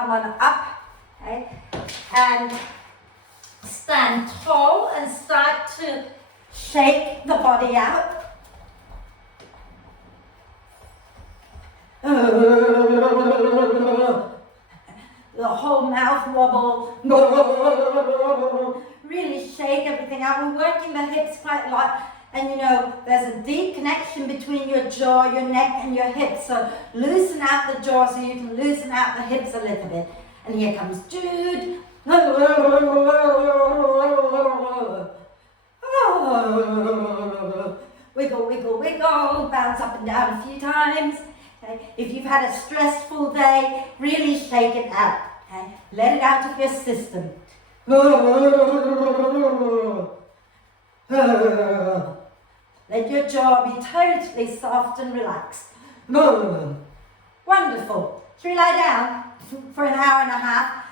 come on up, okay? And stand tall and start to shake the body out. The whole mouth wobble. Really shake everything out. We're working the hips quite a lot. And you know, there's a deep connection between your jaw, your neck, and your hips. So loosen out the jaw so you can loosen out the hips a little bit. And here comes Jude. Wiggle, wiggle, wiggle. Bounce up and down a few times. Okay. If you've had a stressful day, really shake it out. Okay. Let it out of your system. Let your jaw be totally soft and relaxed. Wonderful. Should we lie down for an hour and a half?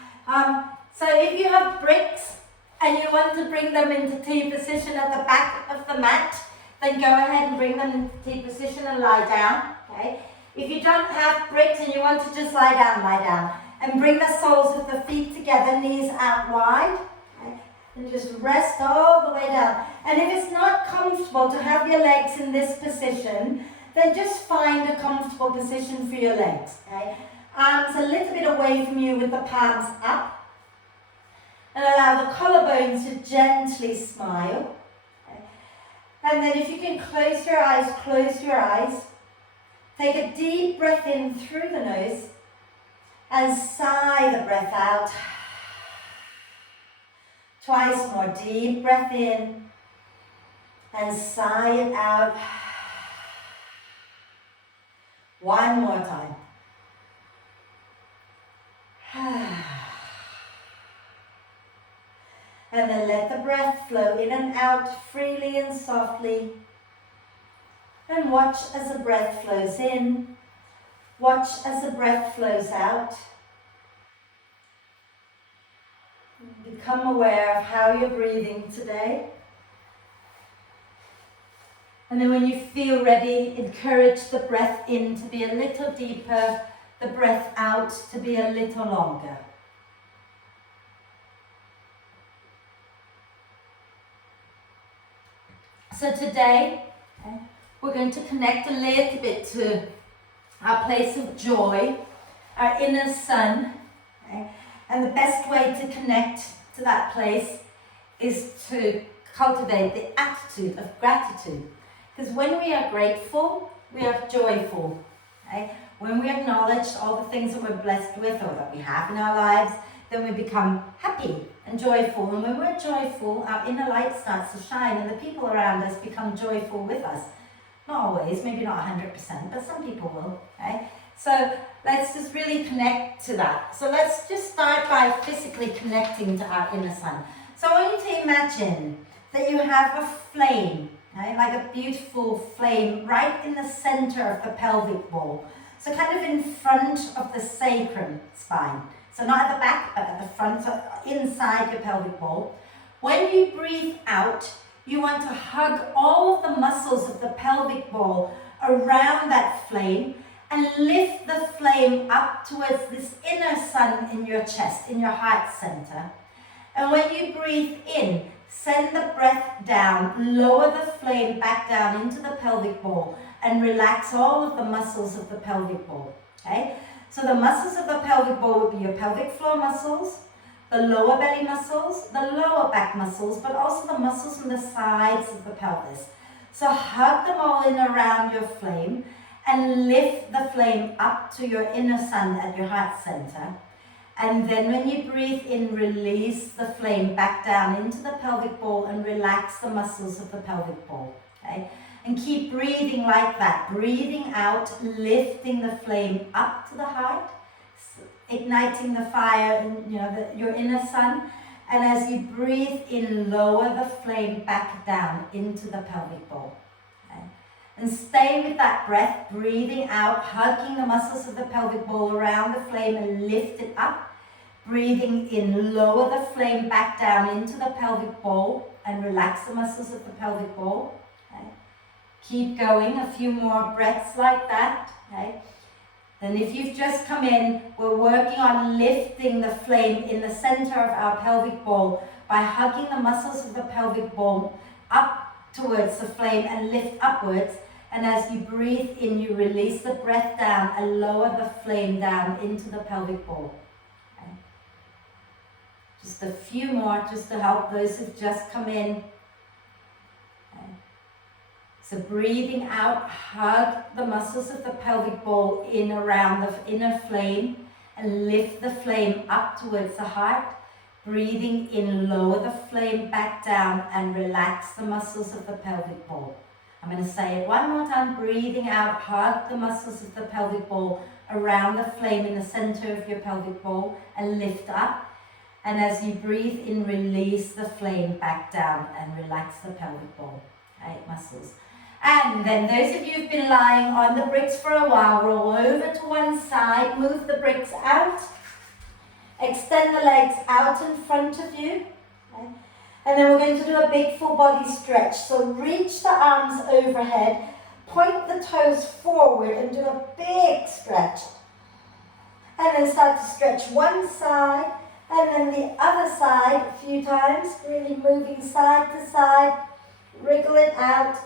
So if you have bricks and you want to bring them into T position at the back of the mat, then go ahead and bring them into T position and lie down. Okay? If you don't have bricks and you want to just lie down. And bring the soles of the feet together, knees out wide. Okay? And just rest all the way down. And if it's not comfortable to have your legs in this position, then just find a comfortable position for your legs. Okay? Arms a little bit away from you with the palms up. And allow the collarbones to gently smile. Okay? And then if you can close your eyes, close your eyes. Take a deep breath in through the nose and sigh the breath out. Twice more, deep breath in and sigh it out. One more time. And then let the breath flow in and out freely and softly. And watch as the breath flows in. Watch as the breath flows out. Become aware of how you're breathing today. And then when you feel ready, encourage the breath in to be a little deeper, the breath out to be a little longer. So today, we're going to connect a little bit to our place of joy, our inner sun. Okay? And the best way to connect to that place is to cultivate the attitude of gratitude. Because when we are grateful, we are joyful. Okay? When we acknowledge all the things that we're blessed with or that we have in our lives, then we become happy and joyful. And when we're joyful, our inner light starts to shine and the people around us become joyful with us. Not always, maybe not 100%, but some people will. Okay? So let's just really connect to that. So let's just start by physically connecting to our inner sun. So I want you to imagine that you have a flame, okay? Like a beautiful flame right in the center of the pelvic wall. So kind of in front of the sacrum spine. So not at the back, but at the front, so inside your pelvic wall. When you breathe out, you want to hug all of the muscles of the pelvic wall around that flame and lift the flame up towards this inner sun in your chest, in your heart center. And when you breathe in, send the breath down, lower the flame back down into the pelvic wall and relax all of the muscles of the pelvic wall. Okay? So the muscles of the pelvic wall would be your pelvic floor muscles, the lower belly muscles, the lower back muscles, but also the muscles on the sides of the pelvis. So hug them all in around your flame and lift the flame up to your inner sun at your heart center. And then when you breathe in, release the flame back down into the pelvic ball and relax the muscles of the pelvic ball. Okay? And keep breathing like that. Breathing out, lifting the flame up to the heart, igniting the fire in your inner sun. And as you breathe in, lower the flame back down into the pelvic ball. Okay? And stay with that breath, breathing out, hugging the muscles of the pelvic ball around the flame and lift it up. Breathing in, lower the flame back down into the pelvic ball and relax the muscles of the pelvic ball. Okay? Keep going, a few more breaths like that. Okay? Then if you've just come in, we're working on lifting the flame in the center of our pelvic bowl by hugging the muscles of the pelvic bowl up towards the flame and lift upwards. And as you breathe in, you release the breath down and lower the flame down into the pelvic bowl. Okay. Just a few more, just to help those who've just come in. Okay. So breathing out, hug the muscles of the pelvic bowl in around the inner flame and lift the flame up towards the heart. Breathing in, lower the flame back down and relax the muscles of the pelvic bowl. I'm going to say it one more time. Breathing out, hug the muscles of the pelvic bowl around the flame in the center of your pelvic bowl and lift up. And as you breathe in, release the flame back down and relax the pelvic bowl. Okay, muscles. And then those of you who've been lying on the bricks for a while, roll over to one side, move the bricks out, extend the legs out in front of you. Okay. And then we're going to do a big full body stretch. So reach the arms overhead, point the toes forward and do a big stretch. And then start to stretch one side and then the other side a few times, really moving side to side, wriggle it out.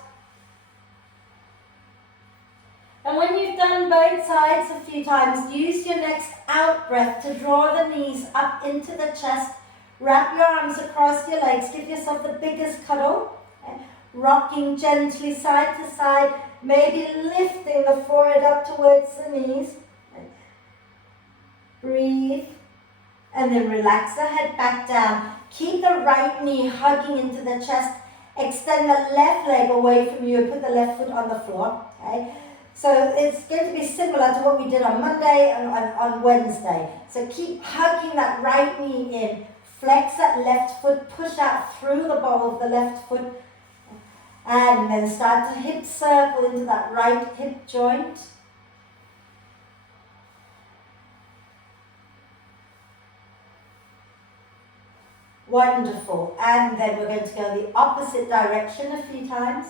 And when you've done both sides a few times, use your next out breath to draw the knees up into the chest. Wrap your arms across your legs, give yourself the biggest cuddle. Okay. Rocking gently side to side, maybe lifting the forehead up towards the knees. Okay. Breathe, and then relax the head back down. Keep the right knee hugging into the chest. Extend the left leg away from you and put the left foot on the floor. Okay. So it's going to be similar to what we did on Monday and on Wednesday. So keep hugging that right knee in. Flex that left foot, push out through the ball of the left foot, and then start to hip circle into that right hip joint. Wonderful. And then we're going to go the opposite direction a few times.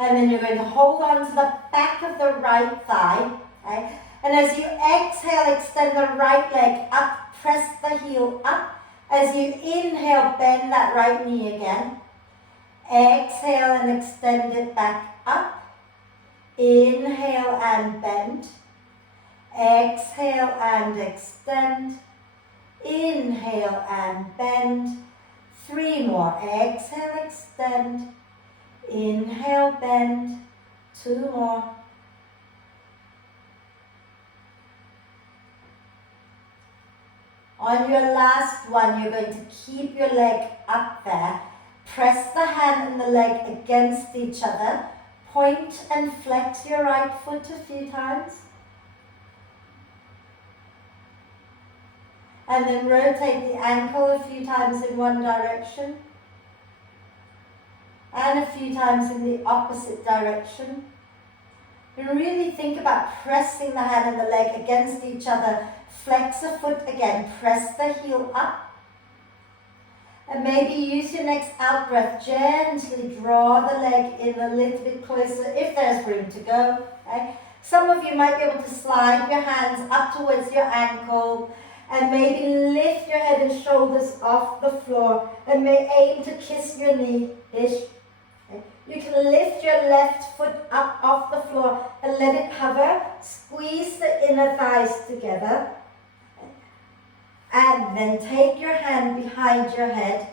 And then you're going to hold on to the back of the right thigh. Okay? And as you exhale, extend the right leg up, press the heel up. As you inhale, bend that right knee again. Exhale and extend it back up. Inhale and bend. Exhale and extend. Inhale and bend. 3 more. Exhale, extend. Inhale, bend. 2 more. On your last one, you're going to keep your leg up there. Press the hand and the leg against each other. Point and flex your right foot a few times. And then rotate the ankle a few times in one direction. And a few times in the opposite direction. And really think about pressing the hand and the leg against each other. Flex the foot again, press the heel up. And maybe use your next out breath. Gently draw the leg in a little bit closer if there's room to go. Okay? Some of you might be able to slide your hands up towards your ankle and maybe lift your head and shoulders off the floor and may aim to kiss your knee-ish. Okay? You can lift your left foot up off the floor and let it hover. Squeeze the inner thighs together. And then take your hand behind your head,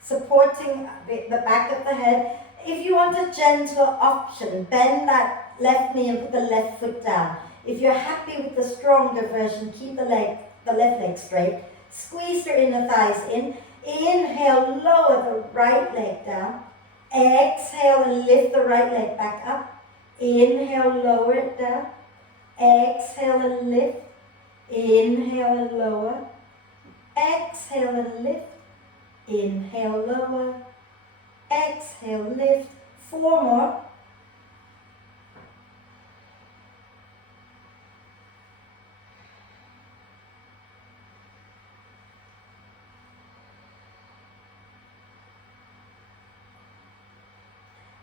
supporting the back of the head. If you want a gentle option, bend that left knee and put the left foot down. If you're happy with the stronger version, keep the left leg straight. Squeeze your inner thighs in. Inhale, lower the right leg down. Exhale and lift the right leg back up. Inhale, lower it down. Exhale and lift. Inhale and lower. Exhale and lift. Inhale, lower. Exhale, lift. 4 more.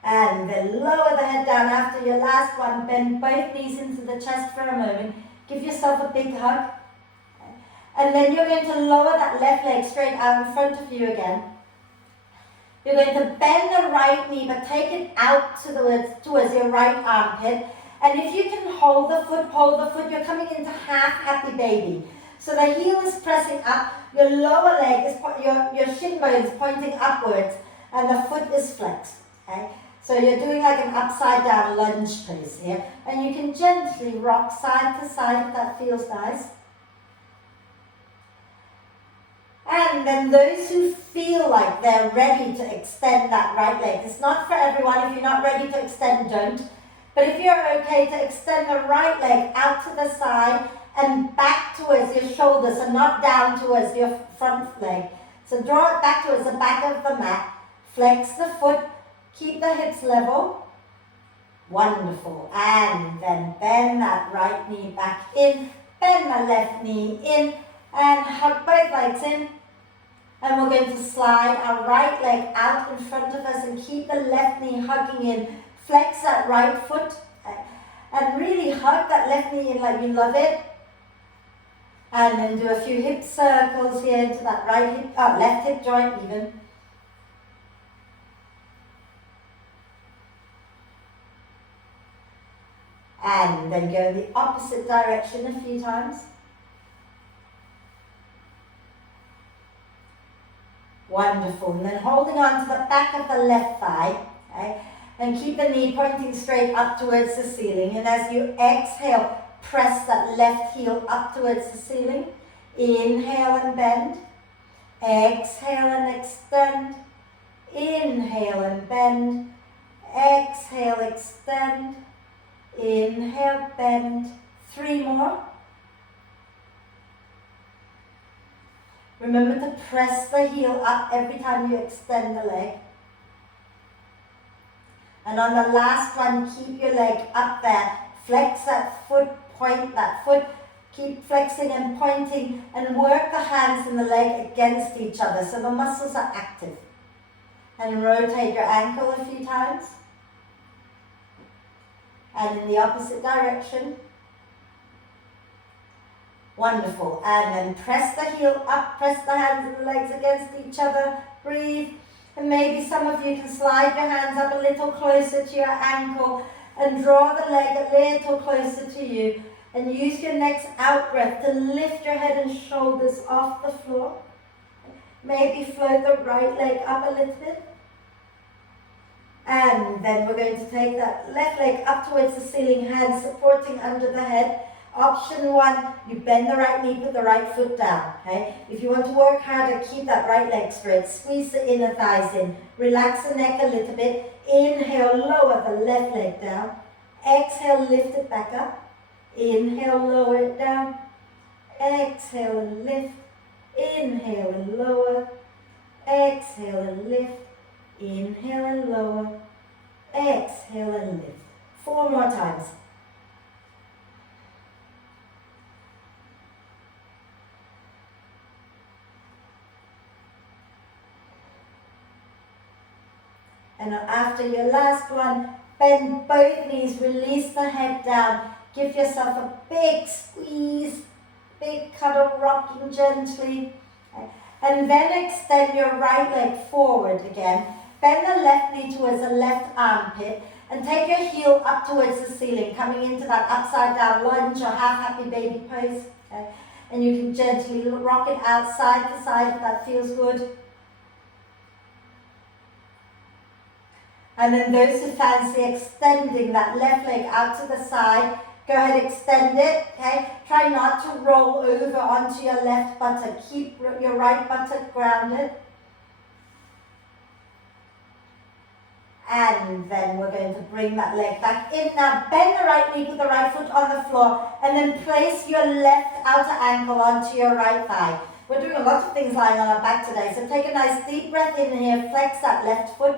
And then lower the head down after your last one. Bend both knees into the chest for a moment. Give yourself a big hug. And then you're going to lower that left leg straight out in front of you again. You're going to bend the right knee, but take it out towards your right armpit. And if you can hold the foot, you're coming into half happy baby. So the heel is pressing up, your lower leg is, your shin bone is pointing upwards, and the foot is flexed. Okay? So you're doing like an upside down lunge pose here. And you can gently rock side to side if that feels nice. And then those who feel like they're ready to extend that right leg. It's not for everyone. If you're not ready to extend, don't. But if you're okay to extend the right leg out to the side and back towards your shoulders and not down towards your front leg. So draw it back towards the back of the mat. Flex the foot. Keep the hips level. Wonderful. And then bend that right knee back in. Bend the left knee in. And hug both legs in. And we're going to slide our right leg out in front of us and keep the left knee hugging in. Flex that right foot and really hug that left knee in like you love it. And then do a few hip circles here into that left hip joint even. And then go the opposite direction a few times. Wonderful. And then holding on to the back of the left thigh. Okay? And keep the knee pointing straight up towards the ceiling. And as you exhale, press that left heel up towards the ceiling. Inhale and bend. Exhale and extend. Inhale and bend. Exhale, extend. Inhale, bend. 3 more. Remember to press the heel up every time you extend the leg. And on the last one, keep your leg up there. Flex that foot, point that foot. Keep flexing and pointing and work the hands and the leg against each other so the muscles are active. And rotate your ankle a few times. And in the opposite direction. Wonderful. And then press the heel up, press the hands and the legs against each other. Breathe. And maybe some of you can slide your hands up a little closer to your ankle and draw the leg a little closer to you. And use your next out breath to lift your head and shoulders off the floor. Maybe float the right leg up a little bit. And then we're going to take that left leg up towards the ceiling, hands supporting under the head. Option 1, you bend the right knee, put the right foot down. Okay? If you want to work harder, keep that right leg straight. Squeeze the inner thighs in. Relax the neck a little bit. Inhale, lower the left leg down. Exhale, lift it back up. Inhale, lower it down. Exhale and lift. Inhale and lower. Exhale and lift. Inhale and lower. Exhale and lift. 4 more times. And after your last one, bend both knees, release the head down. Give yourself a big squeeze, big cuddle, rocking gently. And then extend your right leg forward again. Bend the left knee towards the left armpit and take your heel up towards the ceiling, coming into that upside down lunge or half happy baby pose. Okay? And you can gently rock it out side to side if that feels good. And then those who fancy extending that left leg out to the side, go ahead, extend it, okay? Try not to roll over onto your left buttock. Keep your right buttock grounded. And then we're going to bring that leg back in. Now bend the right knee, put the right foot on the floor, and then place your left outer ankle onto your right thigh. We're doing a lot of things lying on our back today, so take a nice deep breath in here, flex that left foot.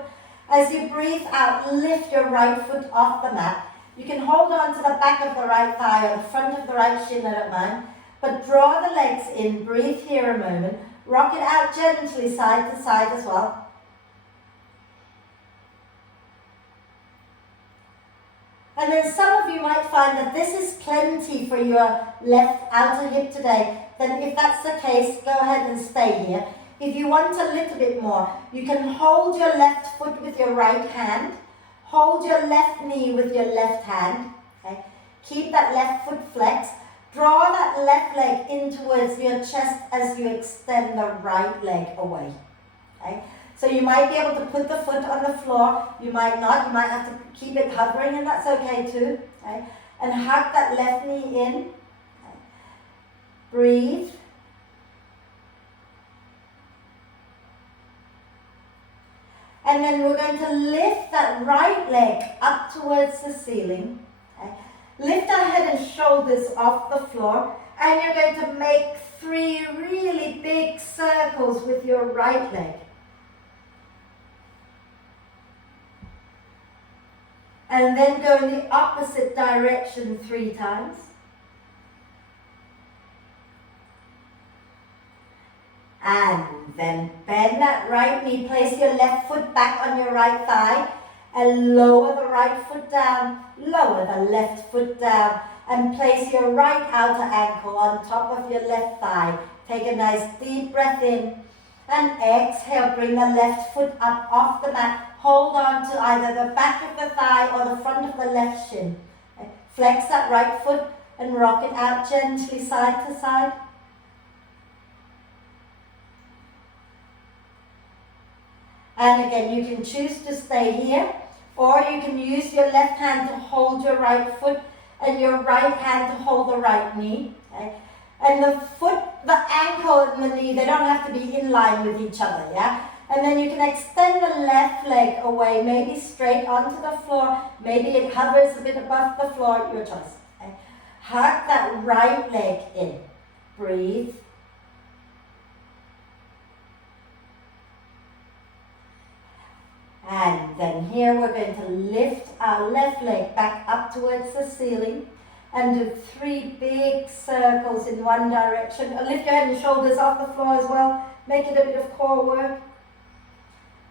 As you breathe out, lift your right foot off the mat. You can hold on to the back of the right thigh or the front of the right shin, I don't mind. But draw the legs in, breathe here a moment. Rock it out gently side to side as well. And then some of you might find that this is plenty for your left outer hip today. Then if that's the case, go ahead and stay here. If you want a little bit more, you can hold your left foot with your right hand. Hold your left knee with your left hand. Okay? Keep that left foot flexed. Draw that left leg in towards your chest as you extend the right leg away. Okay? So you might be able to put the foot on the floor. You might not. You might have to keep it hovering, and that's okay too. Okay? And hug that left knee in. Okay? Breathe. And then we're going to lift that right leg up towards the ceiling. Okay? Lift our head and shoulders off the floor. And you're going to make 3 really big circles with your right leg. And then go in the opposite direction 3 times. And then bend that right knee, place your left foot back on your right thigh and lower the right foot down, lower the left foot down and place your right outer ankle on top of your left thigh. Take a nice deep breath in and exhale, bring the left foot up off the mat. Hold on to either the back of the thigh or the front of the left shin. Flex that right foot and rock it out gently side to side. And again, you can choose to stay here, or you can use your left hand to hold your right foot and your right hand to hold the right knee. Okay? And the foot, the ankle and the knee, they don't have to be in line with each other, yeah? And then you can extend the left leg away, maybe straight onto the floor, maybe it hovers a bit above the floor, your choice. Okay? Hug that right leg in. Breathe. And then here we're going to lift our left leg back up towards the ceiling and do 3 big circles in one direction. Lift your head and shoulders off the floor as well. Make it a bit of core work.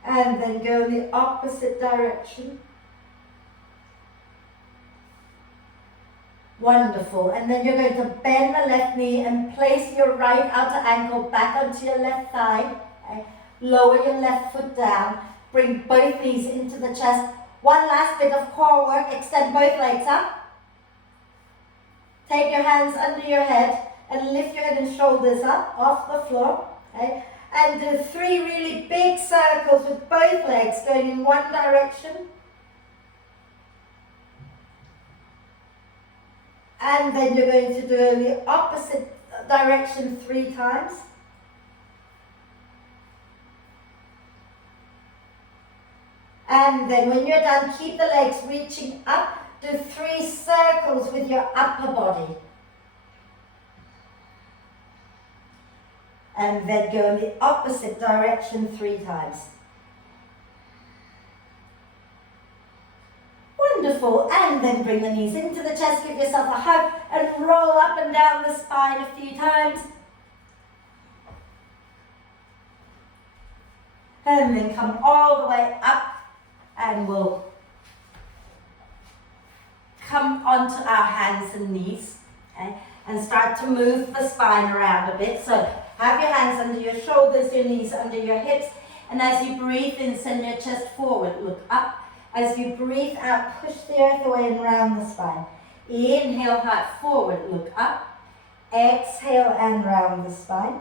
And then go in the opposite direction. Wonderful. And then you're going to bend the left knee and place your right outer ankle back onto your left thigh. Okay? Lower your left foot down. Bring both knees into the chest. One last bit of core work. Extend both legs up. Take your hands under your head and lift your head and shoulders up off the floor. Okay? And do 3 really big circles with both legs going in one direction. And then you're going to do in the opposite direction 3 times. And then when you're done, keep the legs reaching up. Do 3 circles with your upper body. And then go in the opposite direction 3 times. Wonderful. And then bring the knees into the chest, give yourself a hug, and roll up and down the spine a few times. And then come all the way up, and we'll come onto our hands and knees, okay, and start to move the spine around a bit. So have your hands under your shoulders, your knees under your hips, and as you breathe in, send your chest forward, look up. As you breathe out, push the earth away and round the spine. Inhale, heart forward, look up. Exhale and round the spine.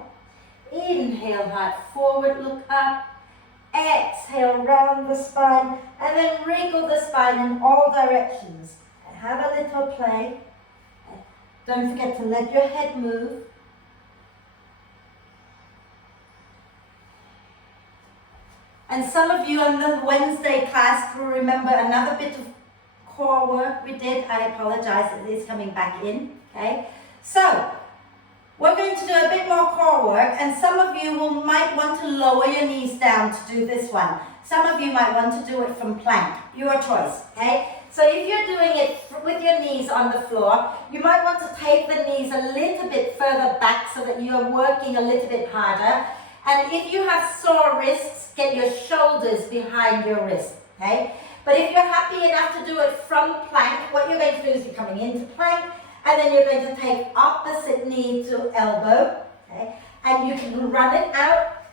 Inhale, heart forward, look up. Exhale, round the spine, and then wriggle the spine in all directions. And have a little play. Don't forget to let your head move. And some of you in the Wednesday class will remember another bit of core work we did. I apologize, it is coming back in. Okay, so we're going to do a bit more core work, and some of you might want to lower your knees down to do this one. Some of you might want to do it from plank, your choice, okay? So if you're doing it with your knees on the floor, you might want to take the knees a little bit further back so that you're working a little bit harder. And if you have sore wrists, get your shoulders behind your wrist, okay? But if you're happy enough to do it from plank, what you're going to do is you're coming into plank, and then you're going to take opposite knee to elbow, okay? And you can run it out,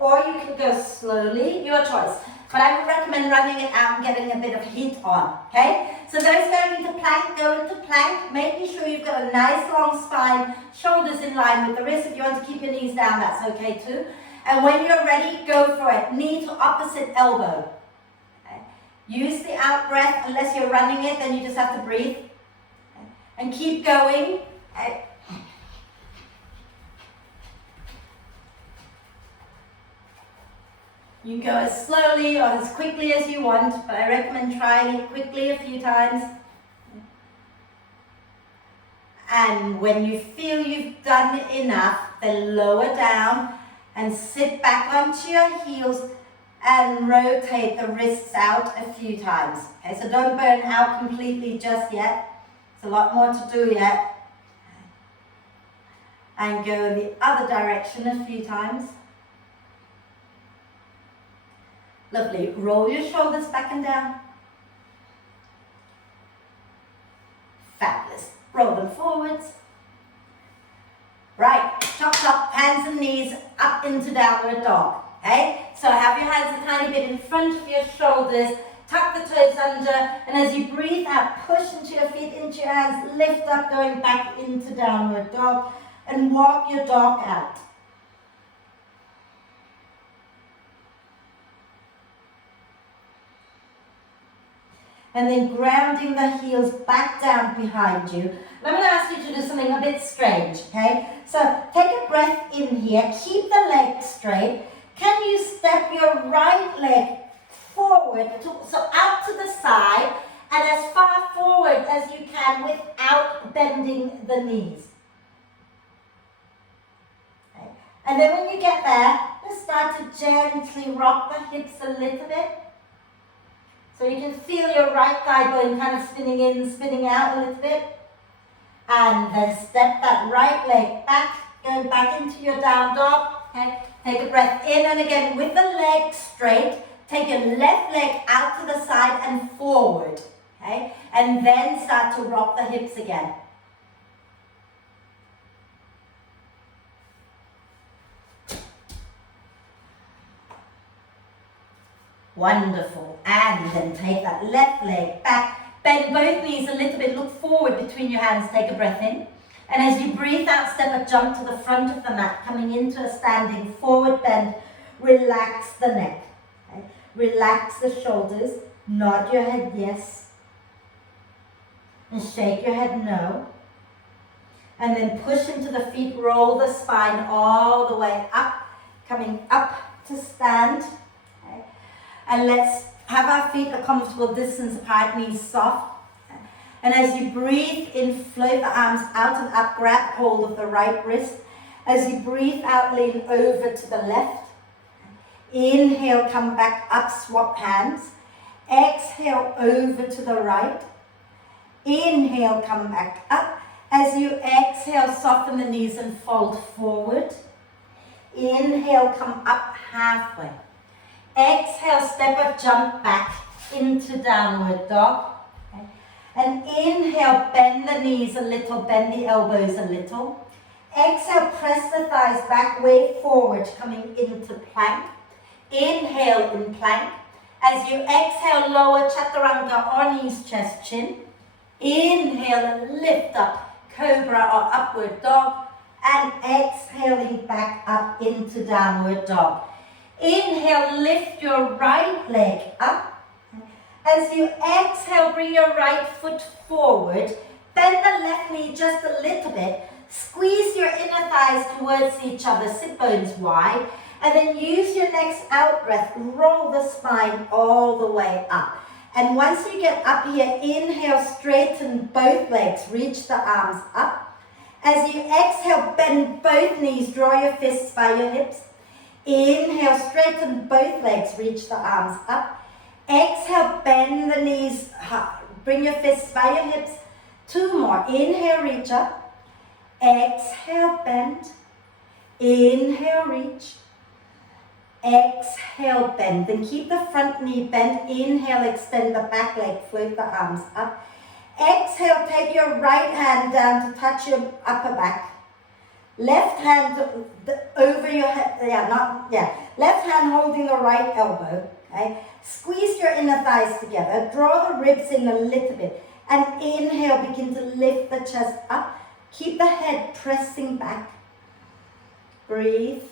or you can go slowly, your choice. But I would recommend running it out and getting a bit of heat on, okay? So those going into plank, go into plank, making sure you've got a nice long spine, shoulders in line with the wrist. If you want to keep your knees down, that's okay too. And when you're ready, go for it. Knee to opposite elbow. Okay? Use the out breath. Unless you're running it, then you just have to breathe. Okay? And keep going. Okay? You can go as slowly or as quickly as you want, but I recommend trying it quickly a few times. And when you feel you've done enough, then lower down and sit back onto your heels and rotate the wrists out a few times. Okay, so don't burn out completely just yet. There's a lot more to do yet. And go the other direction a few times. Lovely. Roll your shoulders back and down. Fabulous. Roll them forwards. Right. Chop, chop. Hands and knees up into downward dog. Okay? So have your hands a tiny bit in front of your shoulders. Tuck the toes under. And as you breathe out, push into your feet, into your hands. Lift up, going back into downward dog. And walk your dog out. And then grounding the heels back down behind you. And I'm going to ask you to do something a bit strange, okay? So take a breath in here, keep the legs straight. Can you step your right leg forward, so out to the side, and as far forward as you can without bending the knees? Okay. And then when you get there, just start to gently rock the hips a little bit. So you can feel your right thigh bone kind of spinning in, spinning out a little bit. And then step that right leg back, go back into your down dog. Okay? Take a breath in, and again with the leg straight, take your left leg out to the side and forward. Okay? And then start to rock the hips again. Wonderful. And then take that left leg back. Bend both knees a little bit. Look forward between your hands. Take a breath in. And as you breathe out, step a jump to the front of the mat, coming into a standing forward bend. Relax the neck. Okay? Relax the shoulders. Nod your head yes. And shake your head no. And then push into the feet. Roll the spine all the way up. Coming up to stand. And let's have our feet a comfortable distance apart, knees soft. And as you breathe in, float the arms out and up, grab hold of the right wrist. As you breathe out, lean over to the left. Inhale, come back up, swap hands. Exhale, over to the right. Inhale, come back up. As you exhale, soften the knees and fold forward. Inhale, come up halfway. Exhale, step or jump back into downward dog. Okay. And inhale, bend the knees a little, bend the elbows a little. Exhale, press the thighs back, way forward, coming into plank. Inhale in plank. As you exhale, lower chaturanga or knees, chest, chin. Inhale, lift up, cobra or upward dog. And exhaling back up into downward dog. Inhale, lift your right leg up. As you exhale, bring your right foot forward. Bend the left knee just a little bit. Squeeze your inner thighs towards each other, sit bones wide. And then use your next out breath. Roll the spine all the way up. And once you get up here, inhale, straighten both legs. Reach the arms up. As you exhale, bend both knees. Draw your fists by your hips. Inhale, straighten both legs, reach the arms up. Exhale, bend the knees, bring your fists by your hips. Two more. Inhale, reach up. Exhale, bend. Inhale, reach. Exhale, bend. Then keep the front knee bent. Inhale, extend the back leg, float the arms up. Exhale, take your right hand down to touch your upper back. Left hand over your head, left hand holding the right elbow, okay? Squeeze your inner thighs together, draw the ribs in a little bit, and inhale, begin to lift the chest up. Keep the head pressing back. Breathe.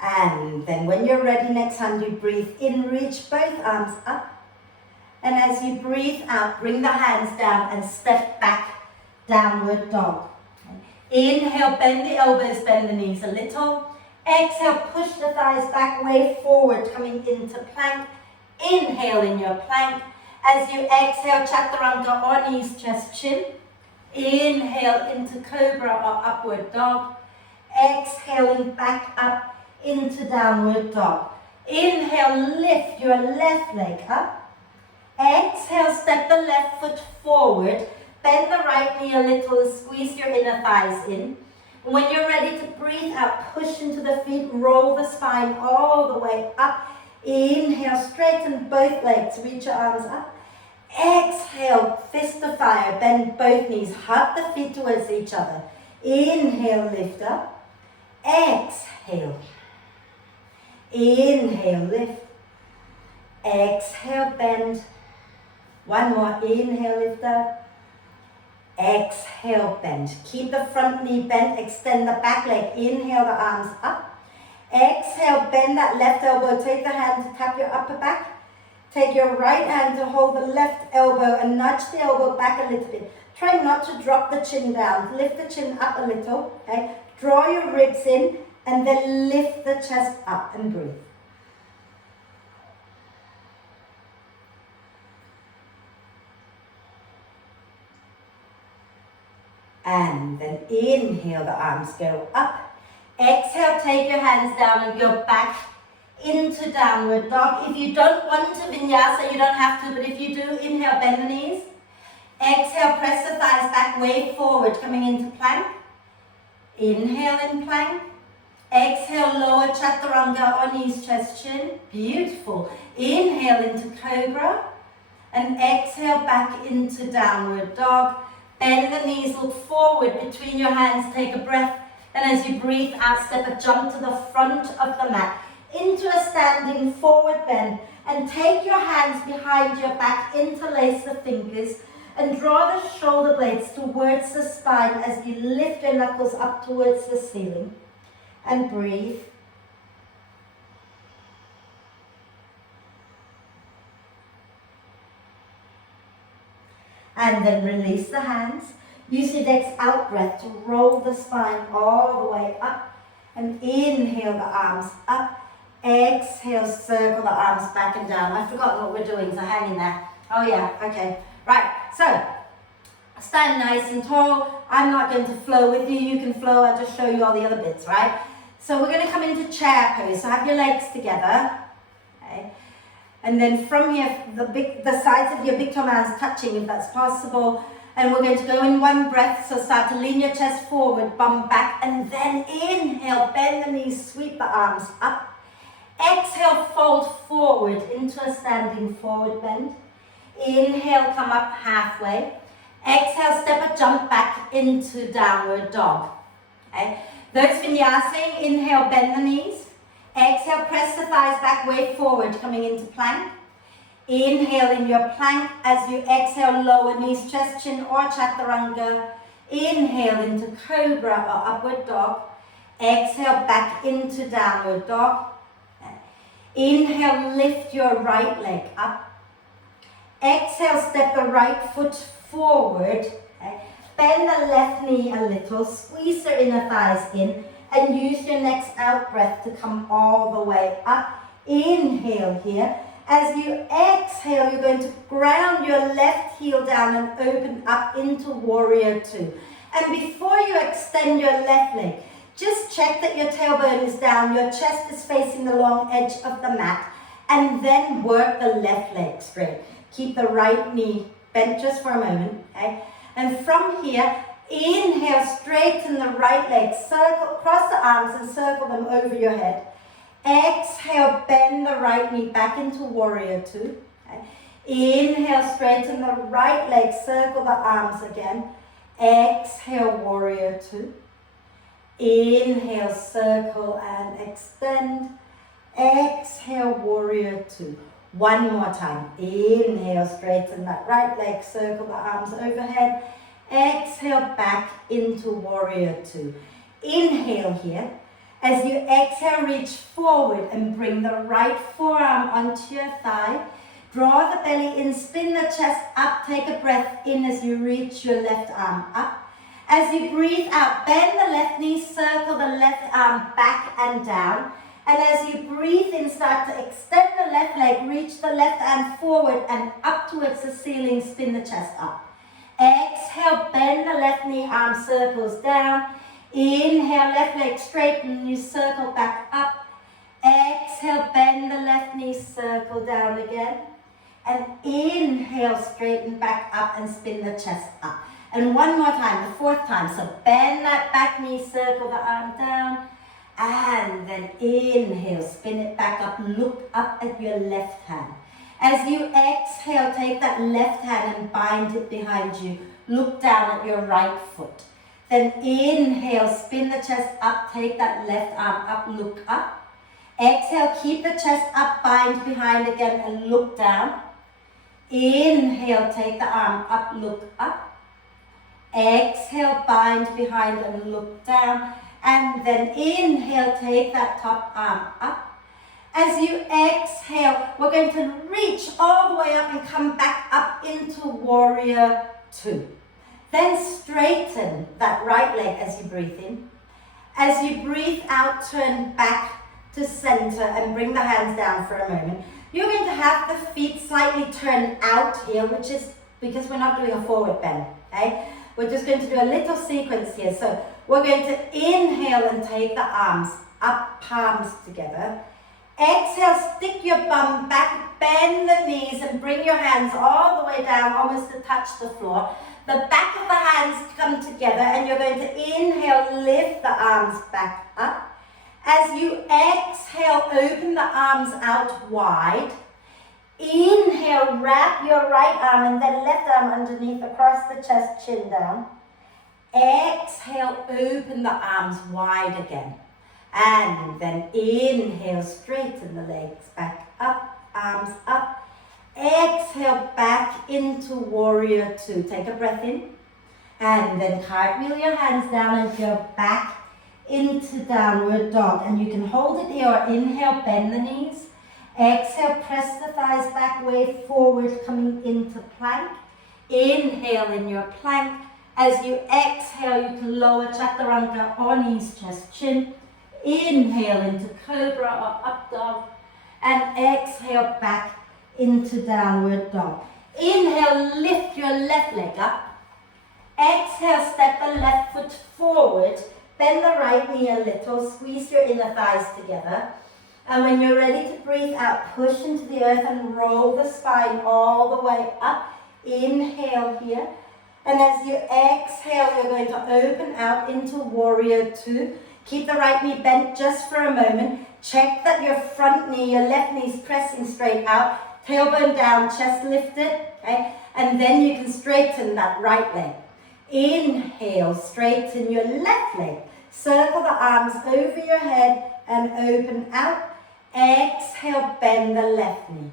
And then when you're ready, next time you breathe in, reach both arms up. And as you breathe out, bring the hands down and step back, downward dog. Inhale, bend the elbows, bend the knees a little. Exhale, push the thighs back, way forward, coming into plank. Inhale in your plank. As you exhale, chaturanga or knees, chest, chin. Inhale into cobra or upward dog. Exhaling back up into downward dog. Inhale, lift your left leg up. Exhale, step the left foot forward. Bend the right knee a little, squeeze your inner thighs in. When you're ready to breathe out, push into the feet, roll the spine all the way up. Inhale, straighten both legs, reach your arms up. Exhale, fist of fire, bend both knees, hug the feet towards each other. Inhale, lift up. Exhale. Inhale, lift. Exhale, bend. One more, inhale, lift up. Exhale, bend. Keep the front knee bent, extend the back leg. Inhale, the arms up. Exhale, bend that left elbow. Take the hand to tap your upper back. Take your right hand to hold the left elbow and nudge the elbow back a little bit. Try not to drop the chin down. Lift the chin up a little, okay? Draw your ribs in and then lift the chest up and breathe. And then inhale, the arms go up. Exhale, take your hands down and go back into downward dog. If you don't want to vinyasa, you don't have to, but if you do, inhale, bend the knees. Exhale, press the thighs back, way forward, coming into plank. Inhale in plank. Exhale, lower chaturanga or knees, chest, chin. Beautiful. Inhale into cobra. And exhale back into downward dog. Bend the knees, look forward between your hands, take a breath. And as you breathe out, step a jump to the front of the mat. Into a standing forward bend. And take your hands behind your back, interlace the fingers. And draw the shoulder blades towards the spine as you lift your knuckles up towards the ceiling. And breathe. And then release the hands. Use your next out breath to roll the spine all the way up. And inhale the arms up. Exhale, circle the arms back and down. I've forgotten what we're doing, so hang in there. Oh yeah, okay. Right, so stand nice and tall. I'm not going to flow with you. You can flow, I'll just show you all the other bits, right? So we're going to come into chair pose. So have your legs together. Okay. And then from here, the sides of your big toe hands touching if that's possible. And we're going to go in one breath. So start to lean your chest forward, bum back, and then inhale, bend the knees, sweep the arms up. Exhale, fold forward into a standing forward bend. Inhale, come up halfway. Exhale, step a jump back into downward dog. Okay. Those vinyasa, inhale, bend the knees. Exhale, press the thighs back, way forward, coming into plank. Inhale in your plank. As you exhale, lower knees, chest, chin, or chaturanga. Inhale into cobra or upward dog. Exhale, back into downward dog. Inhale, lift your right leg up. Exhale, step the right foot forward. Bend the left knee a little, squeeze the inner thighs in, and use your next out breath to come all the way up. Inhale here. As you exhale, you're going to ground your left heel down and open up into warrior two. And before you extend your left leg, just check that your tailbone is down, your chest is facing the long edge of the mat, and then work the left leg straight. Keep the right knee bent just for a moment, okay? And from here, Inhale, straighten the right leg. Circle, cross the arms and circle them over your head. Exhale, bend the right knee back into warrior two. Okay. Inhale, straighten the right leg. Circle the arms again. Exhale, warrior two. Inhale, circle and extend. Exhale, warrior two. One more time. Inhale, straighten that right leg. Circle the arms overhead. Exhale, back into warrior two. Inhale here. As you exhale, reach forward and bring the right forearm onto your thigh. Draw the belly in, spin the chest up. Take a breath in as you reach your left arm up. As you breathe out, bend the left knee, circle the left arm back and down. And as you breathe in, start to extend the left leg, reach the left hand forward and up towards the ceiling, spin the chest up. Exhale, bend the left knee, arm circles down. Inhale, left leg straighten, you circle back up. Exhale, bend the left knee, circle down again. And inhale, straighten back up and spin the chest up. And one more time, the fourth time. So bend that back knee, circle the arm down. And then inhale, spin it back up, look up at your left hand. As you exhale, take that left hand and bind it behind you. Look down at your right foot. Then inhale, spin the chest up, take that left arm up, look up. Exhale, keep the chest up, bind behind again and look down. Inhale, take the arm up, look up. Exhale, bind behind and look down. And then inhale, take that top arm up. As you exhale, we're going to reach all the way up and come back up into warrior two. Then straighten that right leg as you breathe in. As you breathe out, turn back to center and bring the hands down for a moment. You're going to have the feet slightly turned out here, which is because we're not doing a forward bend, okay? We're just going to do a little sequence here. So we're going to inhale and take the arms up, palms together. Exhale, stick your bum back, bend the knees and bring your hands all the way down, almost to touch the floor. The back of the hands come together and you're going to inhale, lift the arms back up. As you exhale, open the arms out wide. Inhale, wrap your right arm and then left arm underneath, across the chest, chin down. Exhale, open the arms wide again. And then inhale, straighten the legs back up, arms up. Exhale, back into warrior two. Take a breath in. And then cartwheel your hands down and go back into downward dog. And you can hold it here or inhale, bend the knees. Exhale, press the thighs back, way forward, coming into plank. Inhale in your plank. As you exhale, you can lower chaturanga or knees, chest, chin. Inhale into cobra or up dog. And exhale back into downward dog. Inhale, lift your left leg up. Exhale, step the left foot forward. Bend the right knee a little. Squeeze your inner thighs together. And when you're ready to breathe out, push into the earth and roll the spine all the way up. Inhale here. And as you exhale, you're going to open out into warrior two. Keep the right knee bent just for a moment. Check that your front knee, your left knee is pressing straight out. Tailbone down, chest lifted. Okay? And then you can straighten that right leg. Inhale, straighten your left leg. Circle the arms over your head and open out. Exhale, bend the left knee.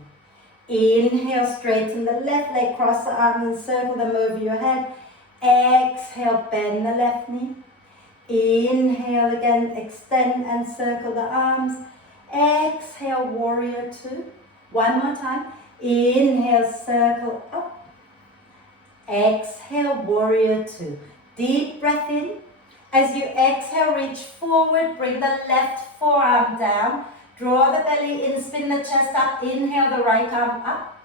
Inhale, straighten the left leg, cross the arms and circle them over your head. Exhale, bend the left knee. Inhale again, extend and circle the arms. Exhale, warrior two. One more time. Inhale, circle up. Exhale, warrior two. Deep breath in. As you exhale, reach forward, bring the left forearm down. Draw the belly in, spin the chest up. Inhale, the right arm up.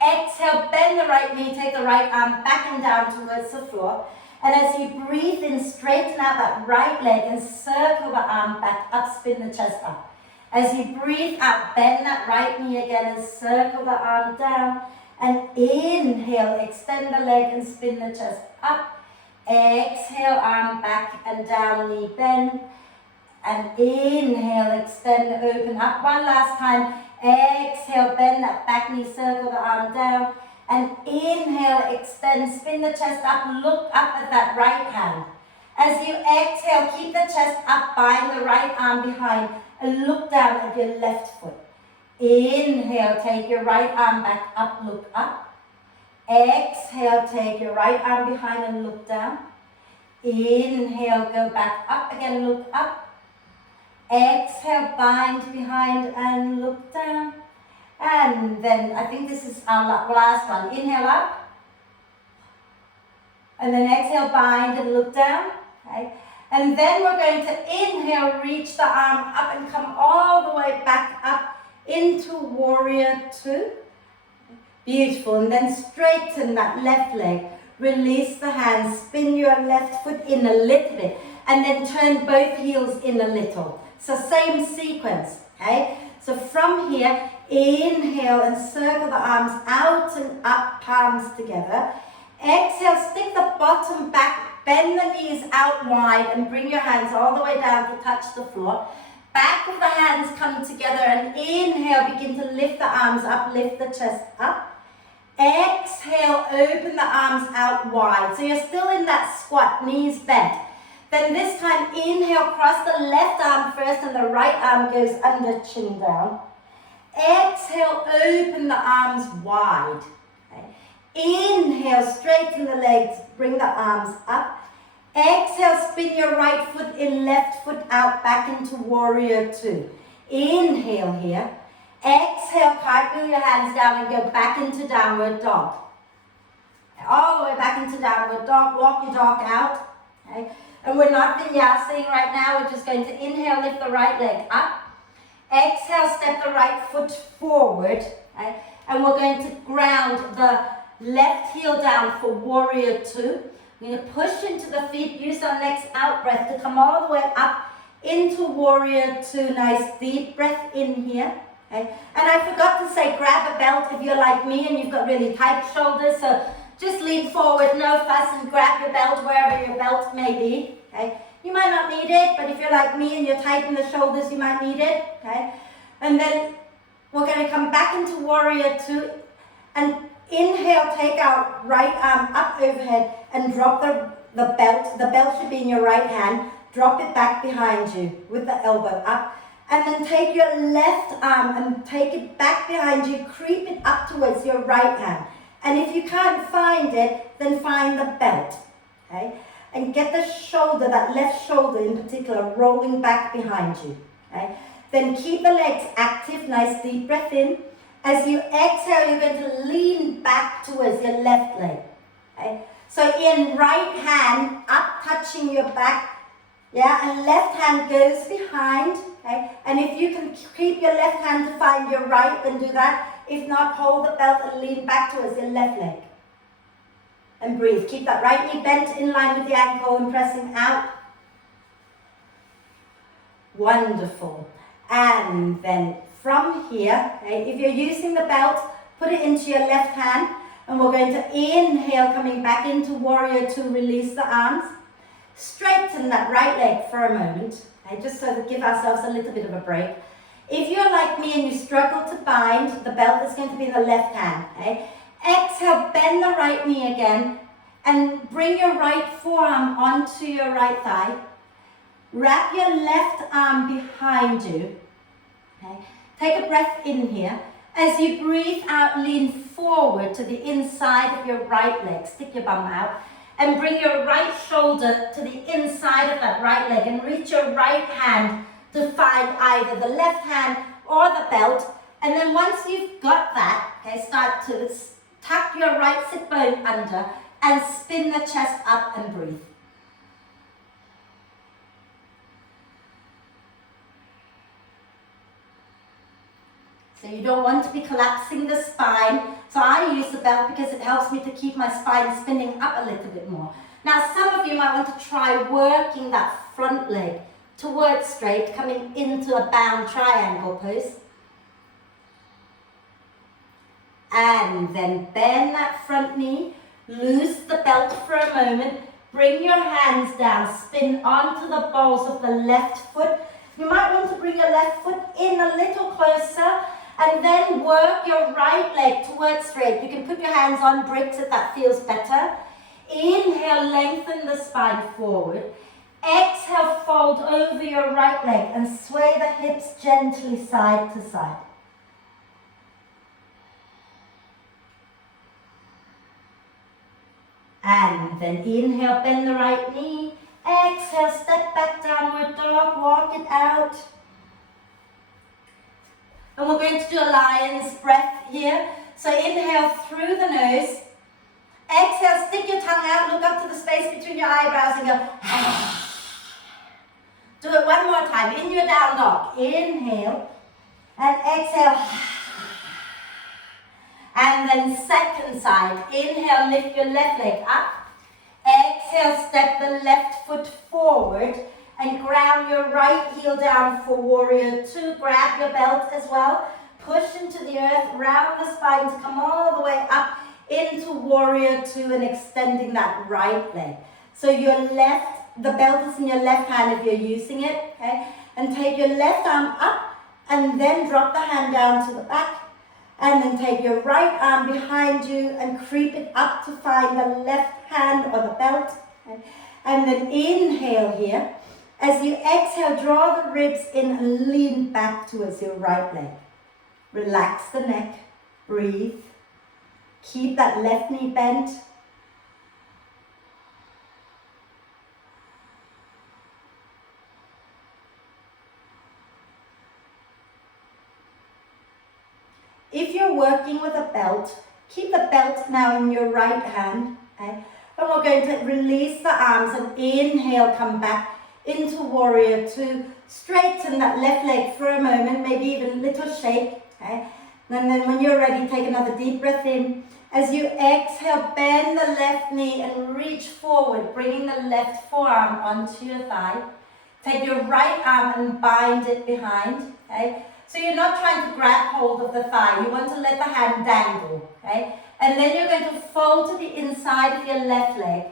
Exhale, bend the right knee, take the right arm back and down towards the floor. And as you breathe in, straighten out that right leg and circle the arm back up, spin the chest up. As you breathe out, bend that right knee again and circle the arm down. And inhale, extend the leg and spin the chest up. Exhale, arm back and down, knee bend. And inhale, extend, open up. One last time. Exhale, bend that back knee, circle the arm down. And inhale, extend, spin the chest up, look up at that right hand. As you exhale, keep the chest up, bind the right arm behind, and look down at your left foot. Inhale, take your right arm back up, look up. Exhale, take your right arm behind and look down. Inhale, go back up again, look up. Exhale, bind behind and look down. And then, I think this is our last one. Inhale up. And then exhale, bind and look down. Okay. And then we're going to inhale, reach the arm up and come all the way back up into warrior two. Beautiful. And then straighten that left leg. Release the hands. Spin your left foot in a little bit. And then turn both heels in a little. So same sequence. Okay. So from here, inhale and circle the arms out and up, palms together. Exhale, stick the bottom back, bend the knees out wide and bring your hands all the way down to touch the floor. Back of the hands come together and inhale, begin to lift the arms up, lift the chest up. Exhale, open the arms out wide. So you're still in that squat, knees bent. Then this time, inhale, cross the left arm first and the right arm goes under, chin down. Exhale, open the arms wide. Okay. Inhale, straighten the legs, bring the arms up. Exhale, spin your right foot in, left foot out, back into warrior two. Inhale here. Exhale, cartwheel your hands down and go back into downward dog. All the way back into downward dog, walk your dog out. Okay. And we're not vinyasing right now, we're just going to inhale, lift the right leg up. Exhale, step the right foot forward. Okay? And we're going to ground the left heel down for warrior two. We're going to push into the feet, use our next out breath to come all the way up into warrior two. Nice deep breath in here. Okay? And I forgot to say, grab a belt if you're like me and you've got really tight shoulders. So just lean forward, no fuss, and grab your belt wherever your belt may be. Okay? You might not need it, but if you're like me and you're tight in the shoulders, you might need it. Okay? And then we're going to come back into warrior two and inhale, take our right arm up overhead and drop the belt. The belt should be in your right hand. Drop it back behind you with the elbow up. And then take your left arm and take it back behind you. Creep it up towards your right hand. And if you can't find it, then find the belt. Okay? And get the shoulder, that left shoulder in particular, rolling back behind you. Okay? Then keep the legs active, nice deep breath in. As you exhale, you're going to lean back towards your left leg. Okay? So in right hand, up touching your back, yeah, and left hand goes behind. Okay? And if you can keep your left hand to find your right, then do that. If not, hold the belt and lean back towards your left leg. And breathe. Keep that right knee bent in line with the ankle and pressing out. Wonderful. And then from here, okay, if you're using the belt, put it into your left hand. And we're going to inhale, coming back into warrior two, release the arms. Straighten that right leg for a moment, okay, just so to give ourselves a little bit of a break. If you're like me and you struggle to bind, the belt is going to be in the left hand. Okay? Exhale, bend the right knee again and bring your right forearm onto your right thigh. Wrap your left arm behind you. Okay? Take a breath in here. As you breathe out, lean forward to the inside of your right leg. Stick your bum out. And bring your right shoulder to the inside of that right leg and reach your right hand to find either the left hand or the belt. And then once you've got that, okay, start to tuck your right sit bone under and spin the chest up and breathe. So you don't want to be collapsing the spine. So I use the belt because it helps me to keep my spine spinning up a little bit more. Now some of you might want to try working that front leg towards straight, coming into a bound triangle pose. And then bend that front knee, loose the belt for a moment, Bring your hands down, spin onto the balls of the left foot. You might want to bring your left foot in a little closer and then work your right leg towards straight. You can put your hands on bricks if that feels better. Inhale, lengthen the spine forward. Exhale, fold over your right leg and sway the hips gently side to side. And then inhale, bend the right knee. Exhale, step back, downward dog, walk it out. And we're going to do a lion's breath here. So inhale through the nose. Exhale, stick your tongue out, look up to the space between your eyebrows and go. Do it one more time, in your down dog. Inhale and exhale. And then second side. Inhale, lift your left leg up. Exhale, step the left foot forward and ground your right heel down for warrior two. Grab your belt as well. Push into the earth, round the spine to come all the way up into warrior two and extending that right leg. So your left, the belt is in your left hand if you're using it, okay? And take your left arm up and then drop the hand down to the back. And then take your right arm behind you and creep it up to find the left hand or the belt. Okay? And then inhale here. As you exhale, draw the ribs in and lean back towards your right leg. Relax the neck, breathe. Keep that left knee bent. If you're working with a belt, keep the belt now in your right hand. Okay? And we're going to release the arms and inhale, come back into warrior two. Straighten that left leg for a moment, maybe even a little shake. Okay? And then when you're ready, take another deep breath in. As you exhale, bend the left knee and reach forward, bringing the left forearm onto your thigh. Take your right arm and bind it behind. Okay? So you're not trying to grab hold of the thigh. You want to let the hand dangle. Okay? And then you're going to fold to the inside of your left leg.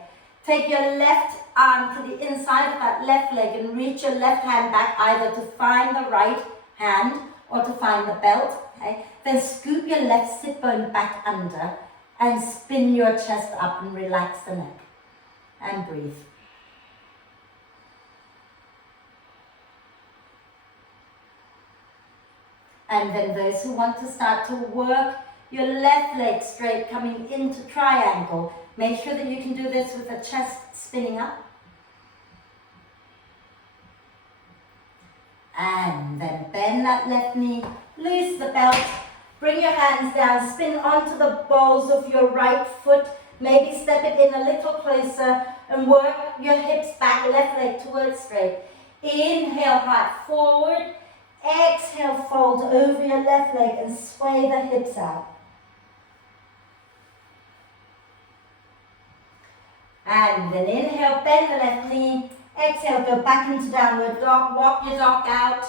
Take your left arm to the inside of that left leg and reach your left hand back either to find the right hand or to find the belt. Okay? Then scoop your left sit bone back under and spin your chest up and relax the neck. And breathe. And then those who want to start to work your left leg straight, coming into triangle. Make sure that you can do this with the chest spinning up. And then bend that left knee, loose the belt, bring your hands down, spin onto the balls of your right foot. Maybe step it in a little closer and work your hips back, left leg towards straight. Inhale, heart forward. Exhale, fold over your left leg and sway the hips out. And then inhale, bend the left knee. Exhale, go back into downward dog. Walk your dog out.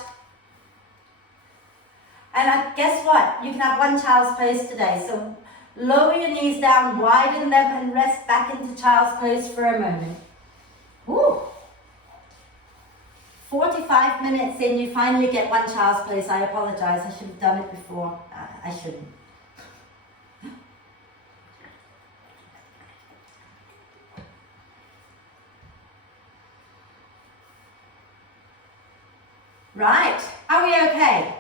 And guess what? You can have one child's pose today. So lower your knees down, widen them, and rest back into child's pose for a moment. Woo! 45 minutes in, you finally get one child's pose. I apologize, I should have done it before. I shouldn't. Right, are we okay?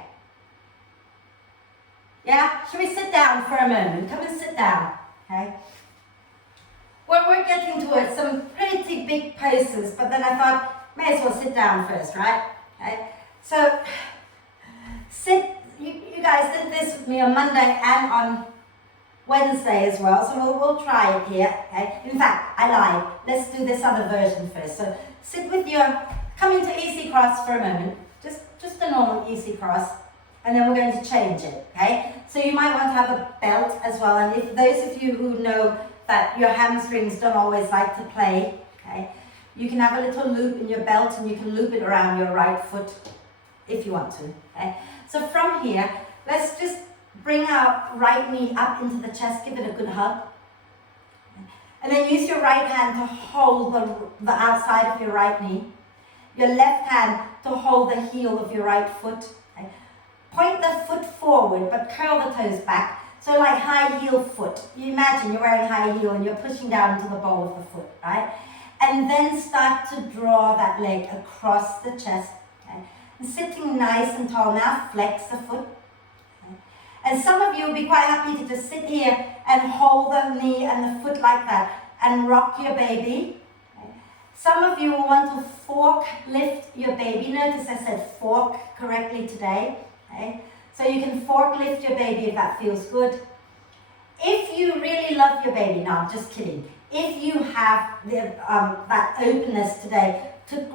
Yeah, should we sit down for a moment? Come and sit down, okay? Well, we're getting towards some pretty big poses, but then I thought, may as well sit down first, right? Okay. So, sit. You guys did this with me on Monday and on Wednesday as well, so we'll try it here. Okay. In fact, I lied. Let's do this other version first. So, sit with your, come into easy cross for a moment. Just a normal easy cross, and then we're going to change it. Okay. So you might want to have a belt as well, and if those of you who know that your hamstrings don't always like to play, okay. You can have a little loop in your belt and you can loop it around your right foot if you want to. Okay? So from here, let's just bring our right knee up into the chest, give it a good hug. And then use your right hand to hold the outside of your right knee. Your left hand to hold the heel of your right foot. Okay. Point the foot forward, but curl the toes back. So like high heel foot. You imagine you're wearing high heel and you're pushing down to the ball of the foot, right? And then start to draw that leg across the chest. Okay? And sitting nice and tall. Now flex the foot. Okay? And some of you will be quite happy to just sit here and hold the knee and the foot like that and rock your baby. Okay? Some of you will want to fork lift your baby. Notice I said fork correctly today. Okay? So you can fork lift your baby if that feels good. If you really love your baby, no, I'm just kidding. If you have that openness today to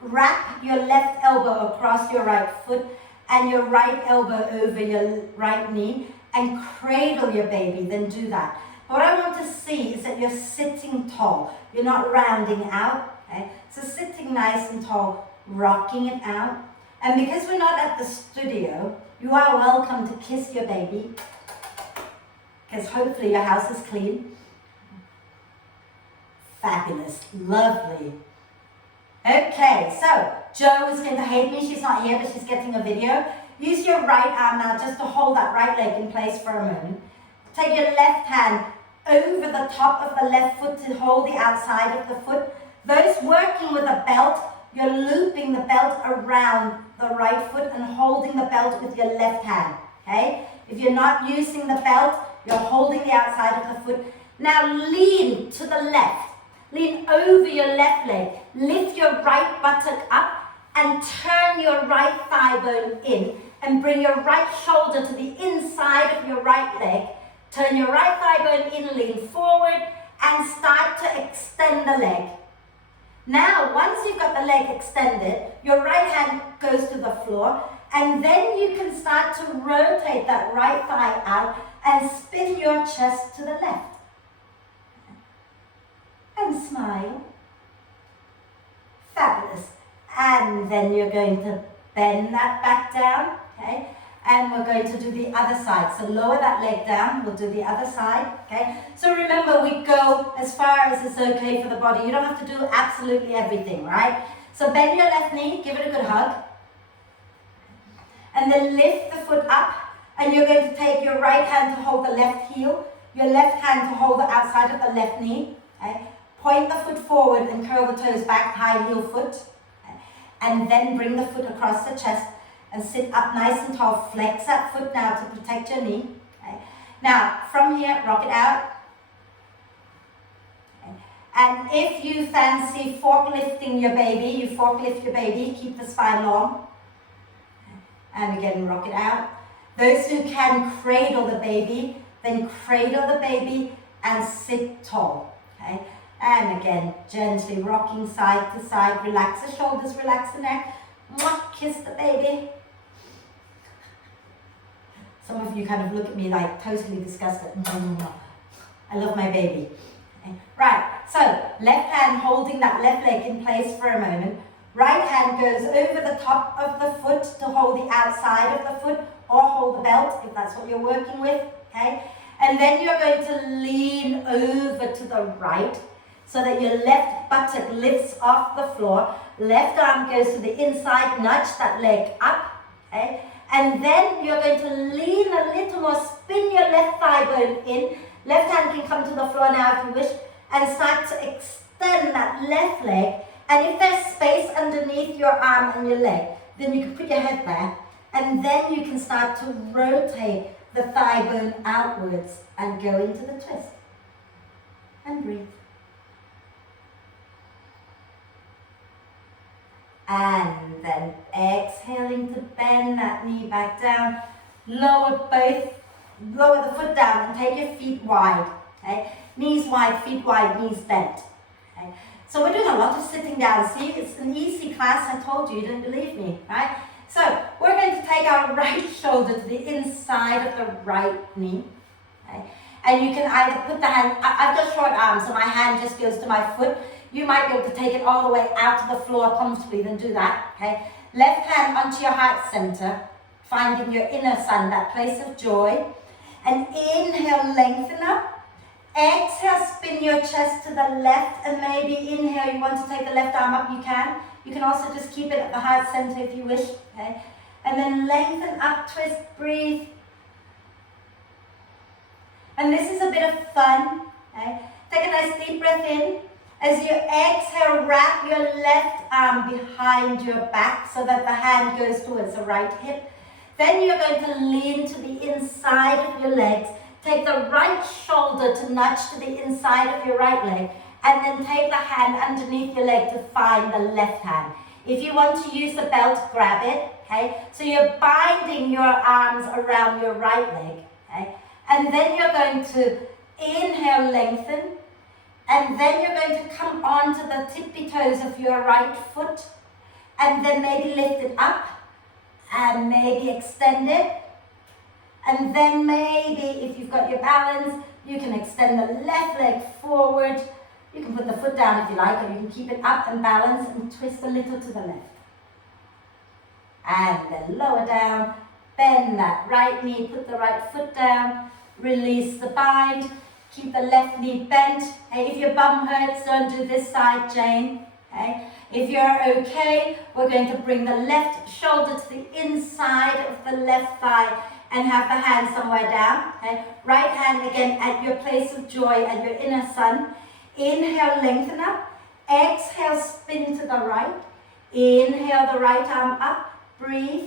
wrap your left elbow across your right foot and your right elbow over your right knee and cradle your baby, then do that. What I want to see is that you're sitting tall. You're not rounding out. Okay? So sitting nice and tall, rocking it out. And because we're not at the studio, you are welcome to kiss your baby, because hopefully your house is clean. Fabulous, lovely. Okay, so Jo is going to hate me. She's not here, but she's getting a video. Use your right arm now just to hold that right leg in place for a moment. Take your left hand over the top of the left foot to hold the outside of the foot. Those working with a belt, you're looping the belt around the right foot and holding the belt with your left hand, okay? If you're not using the belt, you're holding the outside of the foot. Now lean to the left. Lean over your left leg. Lift your right buttock up and turn your right thigh bone in and bring your right shoulder to the inside of your right leg. Turn your right thigh bone in, lean forward and start to extend the leg. Now, once you've got the leg extended, your right hand goes to the floor and then you can start to rotate that right thigh out and spin your chest to the left. And smile. Fabulous. And then you're going to bend that back down, okay? And we're going to do the other side. So lower that leg down, we'll do the other side, okay? So remember, we go as far as it's okay for the body. You don't have to do absolutely everything, right? So bend your left knee, give it a good hug. And then lift the foot up, and you're going to take your right hand to hold the left heel, your left hand to hold the outside of the left knee, okay? Point the foot forward and curl the toes back, high heel foot. Okay? And then bring the foot across the chest and sit up nice and tall. Flex that foot now to protect your knee. Okay? Now, from here, rock it out. Okay? And if you fancy fork lifting your baby, you fork lift your baby, keep the spine long. And again, rock it out. Those who can cradle the baby, then cradle the baby and sit tall. Okay? And again, gently rocking side to side. Relax the shoulders, relax the neck. Mwah, kiss the baby. Some of you kind of look at me like totally disgusted. I love my baby. Okay. Right, so left hand holding that left leg in place for a moment. Right hand goes over the top of the foot to hold the outside of the foot or hold the belt if that's what you're working with. Okay, and then you're going to lean over to the right, so that your left buttock lifts off the floor. Left arm goes to the inside, nudge that leg up, okay? And then you're going to lean a little more, spin your left thigh bone in. Left hand can come to the floor now if you wish, and start to extend that left leg. And if there's space underneath your arm and your leg, then you can put your head back, and then you can start to rotate the thigh bone outwards and go into the twist. And breathe. And then exhaling to bend that knee back down. Lower the foot down and take your feet wide. Okay? Knees wide, feet wide, knees bent. Okay? So we're doing a lot of sitting down. See, it's an easy class. I told you, you didn't believe me, right? So we're going to take our right shoulder to the inside of the right knee. Okay? And you can either put the hand, I've got short arms, so my hand just goes to my foot. You might be able to take it all the way out to the floor comfortably, then do that, okay? Left hand onto your heart center, finding your inner sun, that place of joy. And inhale, lengthen up. Exhale, spin spin your chest to the left, and maybe inhale, you want to take the left arm up, you can. You can also just keep it at the heart center if you wish, okay? And then lengthen up, twist, breathe. And this is a bit of fun, okay? Take a nice deep breath in. As you exhale, wrap your left arm behind your back so that the hand goes towards the right hip. Then you're going to lean to the inside of your legs. Take the right shoulder to nudge to the inside of your right leg, and then take the hand underneath your leg to find the left hand. If you want to use the belt, grab it, okay? So you're binding your arms around your right leg, okay? And then you're going to inhale, lengthen, and then you're going to come onto the tippy toes of your right foot, and then maybe lift it up, and maybe extend it. And then maybe, if you've got your balance, you can extend the left leg forward. You can put the foot down if you like, or you can keep it up and balance and twist a little to the left. And then lower down, bend that right knee, put the right foot down, release the bind, keep the left knee bent. Hey, if your bum hurts, don't do this side, Jane. Okay? If you're okay, we're going to bring the left shoulder to the inside of the left thigh and have the hand somewhere down. Okay? Right hand again at your place of joy, at your inner sun. Inhale, lengthen up. Exhale, spin to the right. Inhale, the right arm up. Breathe.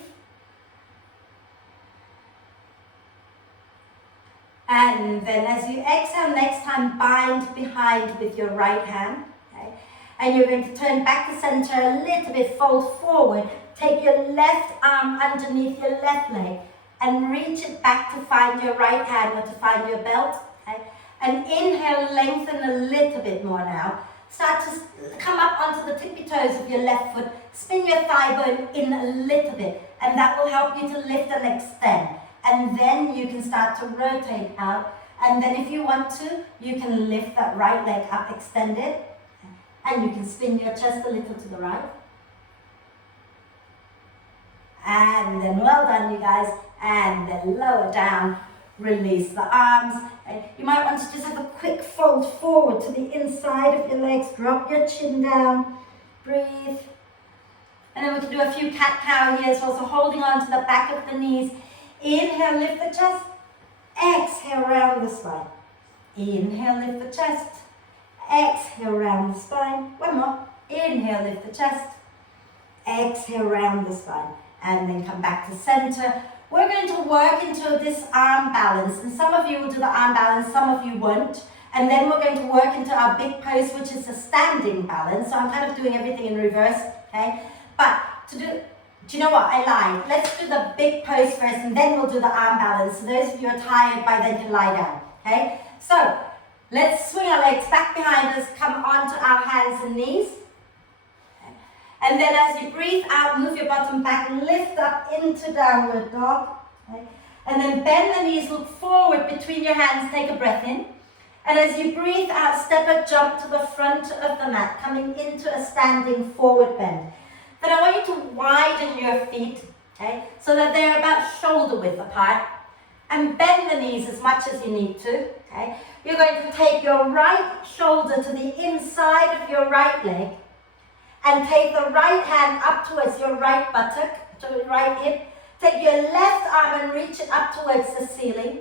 And then as you exhale, next time bind behind with your right hand. Okay? And you're going to turn back to center a little bit, fold forward. Take your left arm underneath your left leg and reach it back to find your right hand or to find your belt. Okay? And inhale, lengthen a little bit more now. Start to come up onto the tippy toes of your left foot. Spin your thigh bone in a little bit, and that will help you to lift and extend. And then you can start to rotate out. And then if you want to, you can lift that right leg up, extend it, and you can spin your chest a little to the right. And then well done, you guys. And then lower down, release the arms. And you might want to just have a quick fold forward to the inside of your legs. Drop your chin down, breathe. And then we can do a few cat-cow here, so also holding on to the back of the knees. Inhale, lift the chest. Exhale, round the spine. Inhale, lift the chest. Exhale, round the spine. One more. Inhale, lift the chest. Exhale, round the spine. And then come back to center. We're going to work into this arm balance. And some of you will do the arm balance, some of you won't. And then we're going to work into our big pose, which is a standing balance. So I'm kind of doing everything in reverse, okay? But do you know what? I lied. Let's do the big pose first, and then we'll do the arm balance. So those of you who are tired by then can lie down, okay? So let's swing our legs back behind us, come onto our hands and knees. And then as you breathe out, move your bottom back, lift up into downward dog. Okay? And then bend the knees, look forward between your hands, take a breath in. And as you breathe out, step a jump to the front of the mat, coming into a standing forward bend. Then I want you to widen your feet, okay, so that they're about shoulder width apart. And bend the knees as much as you need to. Okay? You're going to take your right shoulder to the inside of your right leg, and take the right hand up towards your right buttock, to the right hip. Take your left arm and reach it up towards the ceiling.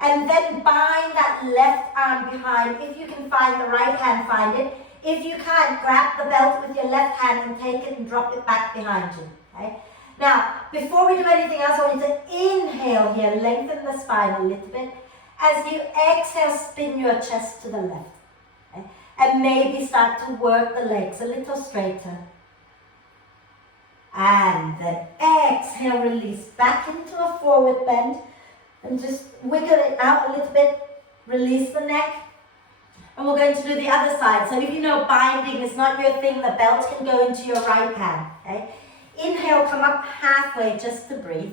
And then bind that left arm behind. If you can find the right hand, find it. If you can't, grab the belt with your left hand and take it and drop it back behind you. Okay? Now, before we do anything else, I want you to inhale here, lengthen the spine a little bit. As you exhale, spin your chest to the left. Okay? And maybe start to work the legs a little straighter. And then exhale, release back into a forward bend. And just wiggle it out a little bit. Release the neck. And we're going to do the other side. So if you know binding is not your thing, the belt can go into your right hand. Okay? Inhale, come up halfway just to breathe.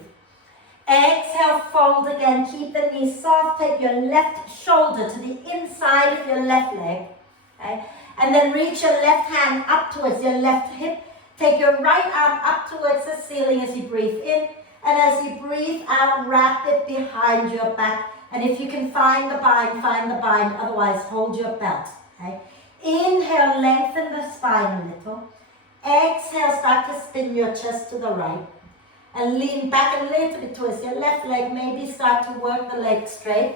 Exhale, fold again. Keep the knees soft. Take your left shoulder to the inside of your left leg. Okay? And then reach your left hand up towards your left hip. Take your right arm up towards the ceiling as you breathe in. And as you breathe out, wrap it behind your back. And if you can find the bind, otherwise hold your belt. Okay? Inhale, lengthen the spine a little. Exhale, start to spin your chest to the right. And lean back a little bit towards your left leg. Maybe start to work the leg straight.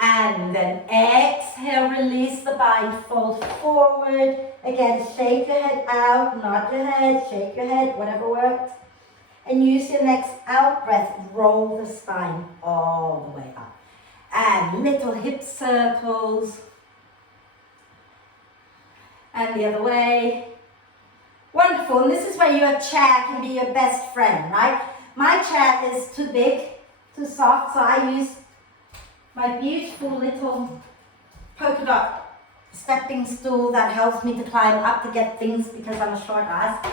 And then exhale, release the bind, fold forward. Again, shake your head out, nod your head, shake your head, whatever works. And use your next out breath, roll the spine all the way up. And little hip circles. And the other way. Wonderful, and this is where your chair can be your best friend, right? My chair is too big, too soft, so I use my beautiful little polka dot stepping stool that helps me to climb up to get things because I'm a short ass.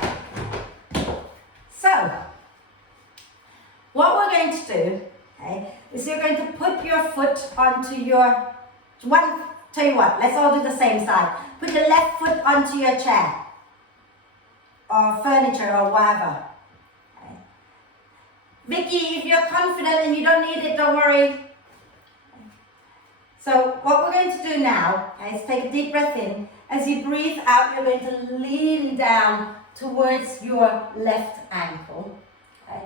So, what we're going to do, okay, is you're going to put your foot onto your, tell you what, let's all do the same side. Put your left foot onto your chair, or furniture, or whatever. Okay. Vicky, if you're confident and you don't need it, don't worry. So what we're going to do now is take a deep breath in. As you breathe out, you're going to lean down towards your left ankle. Okay?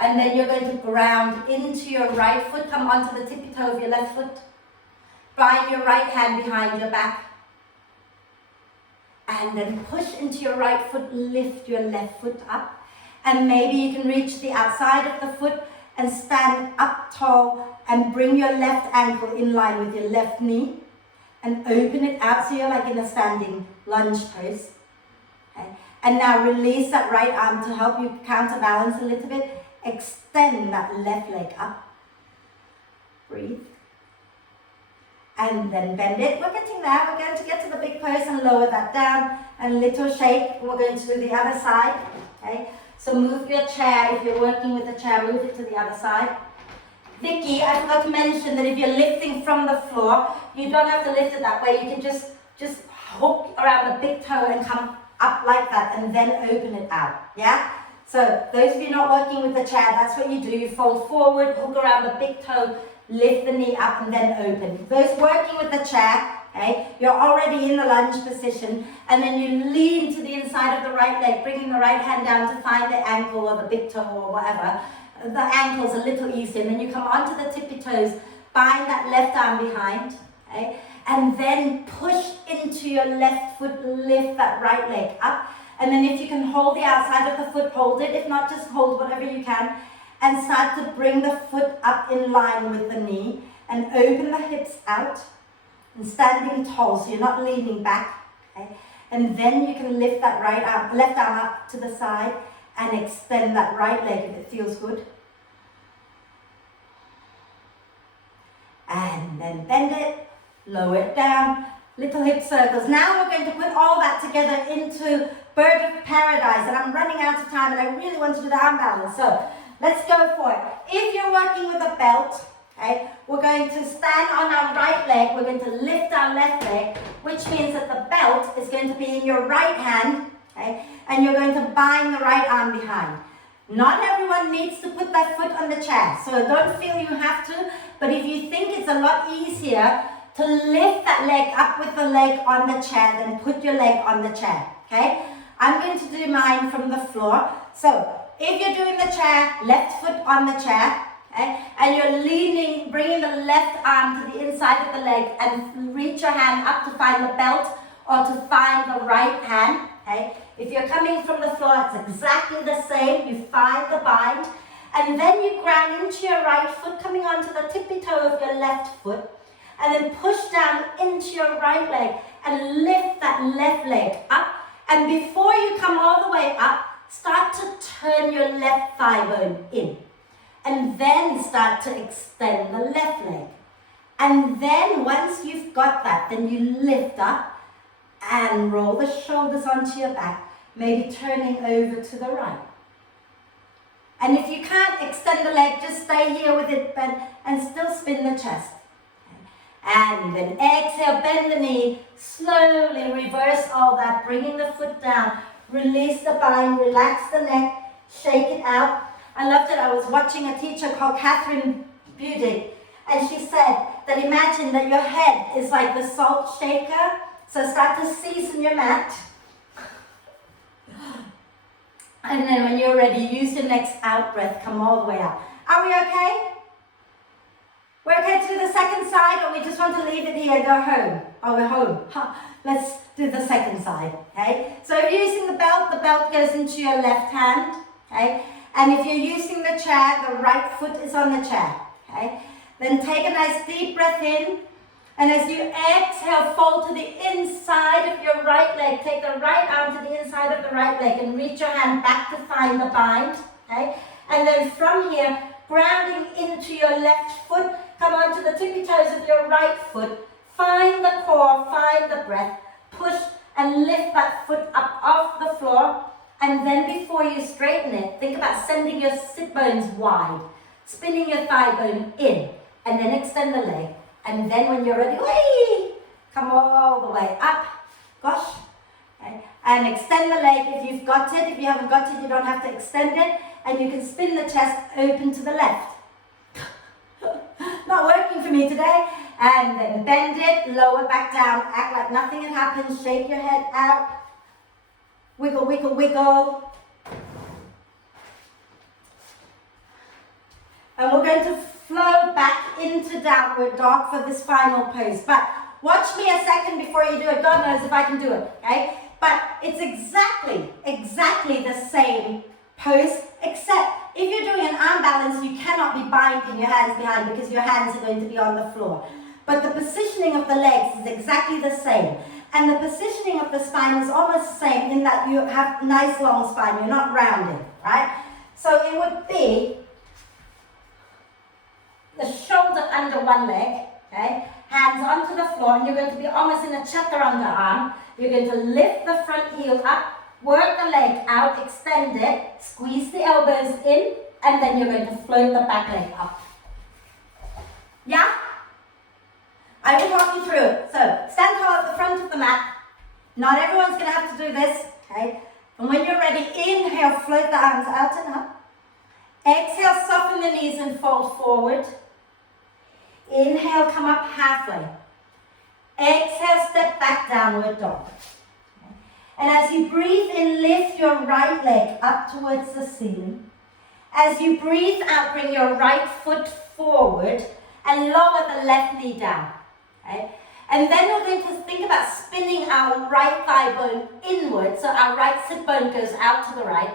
And then you're going to ground into your right foot. Come onto the tippy toe of your left foot. Bind your right hand behind your back. And then push into your right foot, lift your left foot up. And maybe you can reach the outside of the foot and stand up tall and bring your left ankle in line with your left knee and open it out so you're like in a standing lunge pose. Okay. And now release that right arm to help you counterbalance a little bit. Extend that left leg up. Breathe. And then bend it. We're getting there. We're going to get to the big pose and lower that down. And little shake. We're going to do the other side. Okay. So move your chair. If you're working with a chair, move it to the other side. Vicky, I forgot to mention that if you're lifting from the floor, you don't have to lift it that way. You can just hook around the big toe and come up like that and then open it out. Yeah? So those of you not working with the chair, that's what you do. You fold forward, hook around the big toe, lift the knee up and then open. Those working with the chair, okay, you're already in the lunge position, and then you lean to the inside of the right leg, bringing the right hand down to find the ankle or the big toe or whatever. The ankle's a little easier, and then you come onto the tippy toes, bind that left arm behind, okay, and then push into your left foot, lift that right leg up, and then if you can hold the outside of the foot, hold it. If not, just hold whatever you can, and start to bring the foot up in line with the knee, and open the hips out, and standing tall, so you're not leaning back, okay, and then you can lift that left arm up to the side, and extend that right leg if it feels good. And then bend it, lower it down, little hip circles. Now we're going to put all that together into Bird of Paradise. And I'm running out of time and I really want to do the arm balance. So let's go for it. If you're working with a belt, okay, we're going to stand on our right leg. We're going to lift our left leg, which means that the belt is going to be in your right hand. Okay, and you're going to bind the right arm behind. Not everyone needs to put their foot on the chair, so don't feel you have to, but if you think it's a lot easier to lift that leg up with the leg on the chair, then put your leg on the chair, okay? I'm going to do mine from the floor. So, if you're doing the chair, left foot on the chair, okay, and you're leaning, bringing the left arm to the inside of the leg and reach your hand up to find the belt or to find the right hand, okay? If you're coming from the floor, it's exactly the same. You find the bind, and then you ground into your right foot, coming onto the tippy toe of your left foot, and then push down into your right leg and lift that left leg up. And before you come all the way up, start to turn your left thigh bone in, and then start to extend the left leg. And then once you've got that, then you lift up and roll the shoulders onto your back, maybe turning over to the right. And if you can't extend the leg, just stay here with it bent and still spin the chest. And then exhale, bend the knee, slowly reverse all that, bringing the foot down, release the bind, relax the neck, shake it out, I loved it. I was watching a teacher called Catherine Budig, and she said that imagine that your head is like the salt shaker. So start to season your mat. And then when you're ready, use your next out breath, come all the way up. Are we okay? We're okay to do the second side, or we just want to leave it here and go home? Oh, we're home. Let's do the second side, okay? So if you're using the belt goes into your left hand, okay? And if you're using the chair, the right foot is on the chair, okay? Then take a nice deep breath in, and as you exhale, fold to the inside of your right leg. Take the right arm to the inside of the right leg and reach your hand back to find the bind, okay? And then from here, grounding into your left foot, come onto the tippy toes of your right foot, find the core, find the breath, push and lift that foot up off the floor, and then before you straighten it, think about sending your sit bones wide, spinning your thigh bone in, and then extend the leg, and then when you're ready, whee, come all the way up, gosh, okay. And extend the leg if you've got it. If you haven't got it, you don't have to extend it, and you can spin the chest open to the left. Not working for me today. And then bend it, lower back down, act like nothing had happened, shake your head out, wiggle, wiggle, wiggle. And we're going to flow back into downward dog for this final pose. But watch me a second before you do it. God knows if I can do it, okay? But it's exactly the same pose, except if you're doing an arm balance, you cannot be binding your hands behind because your hands are going to be on the floor. But the positioning of the legs is exactly the same. And the positioning of the spine is almost the same in that you have nice long spine, you're not rounding, right? So it would be the shoulder under one leg, okay? Hands onto the floor, and you're going to be almost in a chaturanga arm. You're going to lift the front heel up, work the leg out, extend it, squeeze the elbows in, and then you're going to float the back leg up. Yeah? I will walk you through it. So, stand tall at the front of the mat. Not everyone's going to have to do this, okay? And when you're ready, inhale, float the arms out and up. Exhale, soften the knees and fold forward. Inhale, come up halfway. Exhale, step back, downward dog. And as you breathe in, lift your right leg up towards the ceiling. As you breathe out, bring your right foot forward and lower the left knee down. Okay? And then we're going to think about spinning our right thigh bone inward, so our right sit bone goes out to the right.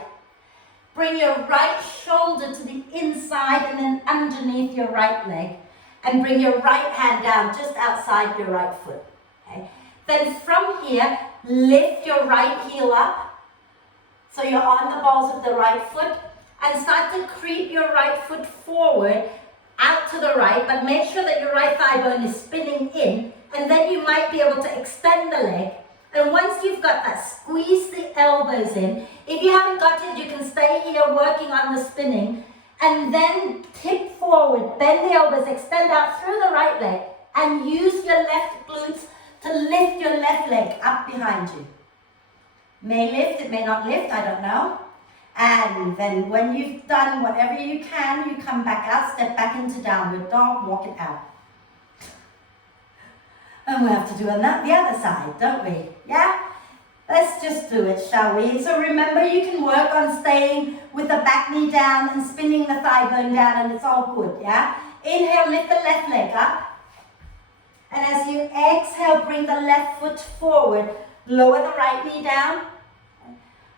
Bring your right shoulder to the inside and then underneath your right leg. And bring your right hand down just outside your right foot. Okay? Then from here, lift your right heel up, so you're on the balls of the right foot, and start to creep your right foot forward, out to the right, but make sure that your right thigh bone is spinning in, and then you might be able to extend the leg. And once you've got that, squeeze the elbows in. If you haven't got it, you can stay here working on the spinning, and then tip forward, bend the elbows, extend out through the right leg, and use your left glutes to lift your left leg up behind you. May lift, it may not lift, I don't know. And then when you've done whatever you can, you come back out, step back into downward dog, walk it out. And we have to do on that the other side, don't we? Yeah? Let's just do it, shall we? So remember, you can work on staying with the back knee down and spinning the thigh bone down, and it's all good, yeah? Inhale, lift the left leg up. And as you exhale, bring the left foot forward. Lower the right knee down.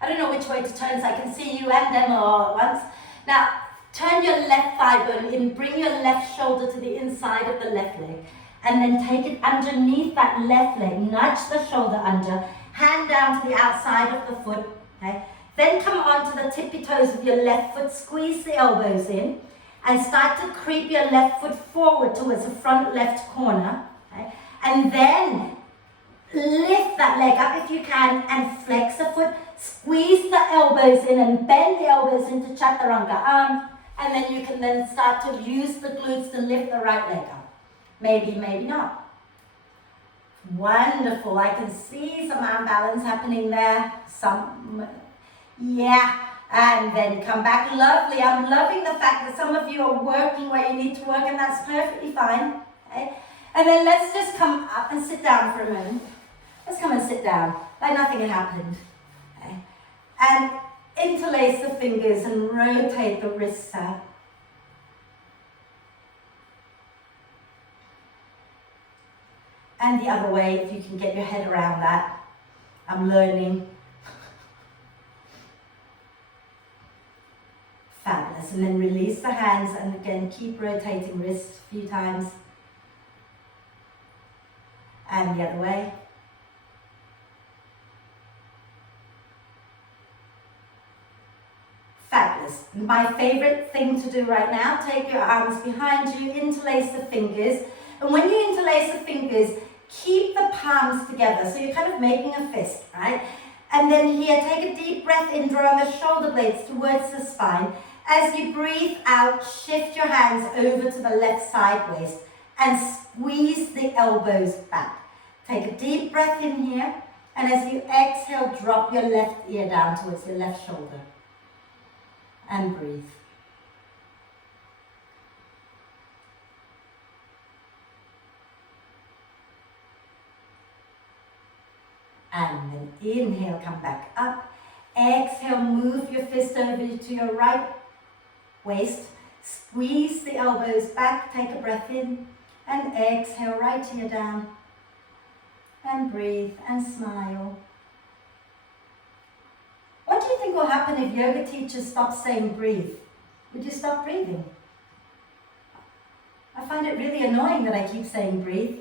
I don't know which way to turn, so I can see you and them all at once. Now, turn your left thigh bone in. Bring your left shoulder to the inside of the left leg. And then take it underneath that left leg. Nudge the shoulder under. Hand down to the outside of the foot. Okay? Then come onto the tippy toes of your left foot. Squeeze the elbows in. And start to creep your left foot forward towards the front left corner. Okay? And then lift that leg up if you can and flex the foot. Squeeze the elbows in and bend the elbows into chaturanga arm. And then you can then start to use the glutes to lift the right leg up. Maybe, maybe not. Wonderful. I can see some arm balance happening there. Yeah. And then come back. Lovely. I'm loving the fact that some of you are working where you need to work, and that's perfectly fine. Okay? And then let's just come up and sit down for a moment. Let's come and sit down like nothing had happened. Okay? And interlace the fingers and rotate the wrists out. And the other way, if you can get your head around that. I'm learning. Fabulous. And then release the hands and again keep rotating wrists a few times. And the other way. Fabulous. My favorite thing to do right now, take your arms behind you, interlace the fingers. And when you interlace the fingers, keep the palms together. So you're kind of making a fist, right? And then here, take a deep breath in, drawing the shoulder blades towards the spine. As you breathe out, shift your hands over to the left side waist and squeeze the elbows back. Take a deep breath in here, and as you exhale, drop your left ear down towards your left shoulder. And breathe. And then inhale, come back up. Exhale, move your fist over to your right waist. Squeeze the elbows back, take a breath in. And exhale, right ear down. And breathe and smile. What do you think will happen if yoga teachers stop saying breathe? Would you stop breathing? I find it really annoying that I keep saying breathe.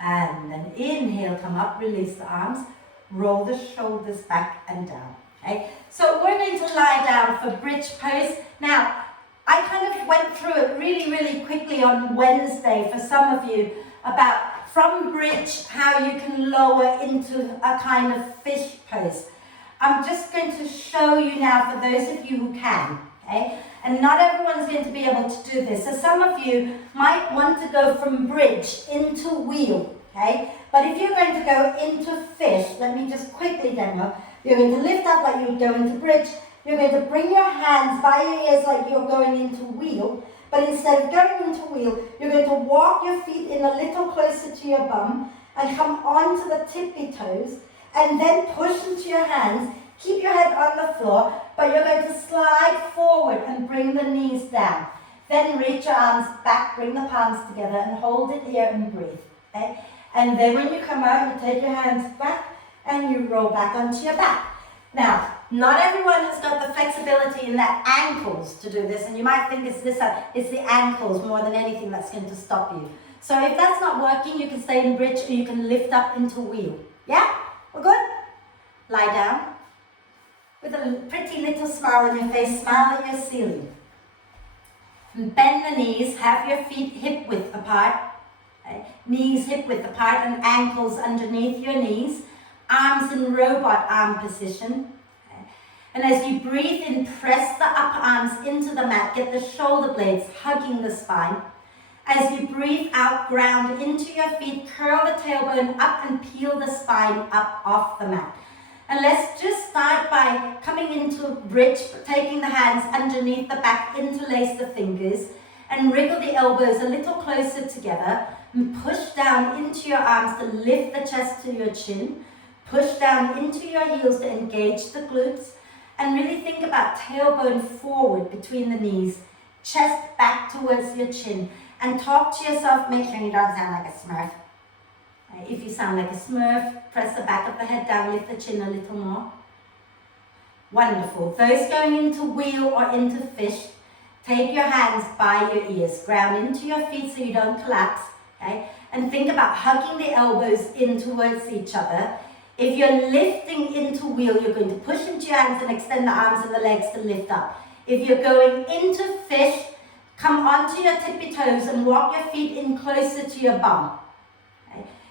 And then inhale, come up, release the arms, roll the shoulders back and down. Okay, so we're going to lie down for bridge pose. Now, I kind of went through it really quickly on Wednesday for some of you about from bridge how you can lower into a kind of fish pose. I'm just going to show you now for those of you who can, okay? And not everyone's going to be able to do this. So some of you might want to go from bridge into wheel, okay? But if you're going to go into fish, let me just quickly demo. You're going to lift up like you would go into bridge. You're going to bring your hands by your ears like you're going into wheel. But instead of going into wheel, you're going to walk your feet in a little closer to your bum and come onto the tippy toes and then push into your hands. Keep your head on the floor, but you're going to slide forward and bring the knees down. Then reach your arms back, bring the palms together and hold it here and breathe. Okay? And then when you come out, you take your hands back and you roll back onto your back. Now, not everyone has got the flexibility in their ankles to do this, and you might think it's the ankles more than anything that's going to stop you. So if that's not working, you can stay in bridge or you can lift up into wheel. Yeah? We're good? Lie down. With a pretty little smile on your face, smile at your ceiling. And bend the knees, have your feet hip width apart. Okay? Knees hip width apart and ankles underneath your knees. Arms in robot arm position. Okay? And as you breathe in, press the upper arms into the mat, get the shoulder blades hugging the spine. As you breathe out, ground into your feet, curl the tailbone up and peel the spine up off the mat. And let's just start by coming into bridge, taking the hands underneath the back, interlace the fingers, and wriggle the elbows a little closer together, and push down into your arms to lift the chest to your chin, push down into your heels to engage the glutes, and really think about tailbone forward between the knees, chest back towards your chin, and talk to yourself, make sure you don't sound like a Smurf. If you sound like a Smurf, press the back of the head down, lift the chin a little more. Wonderful. Those going into wheel or into fish, take your hands by your ears, ground into your feet so you don't collapse, okay? And think about hugging the elbows in towards each other. If you're lifting into wheel, you're going to push into your hands and extend the arms and the legs to lift up. If you're going into fish, come onto your tippy toes and walk your feet in closer to your bum.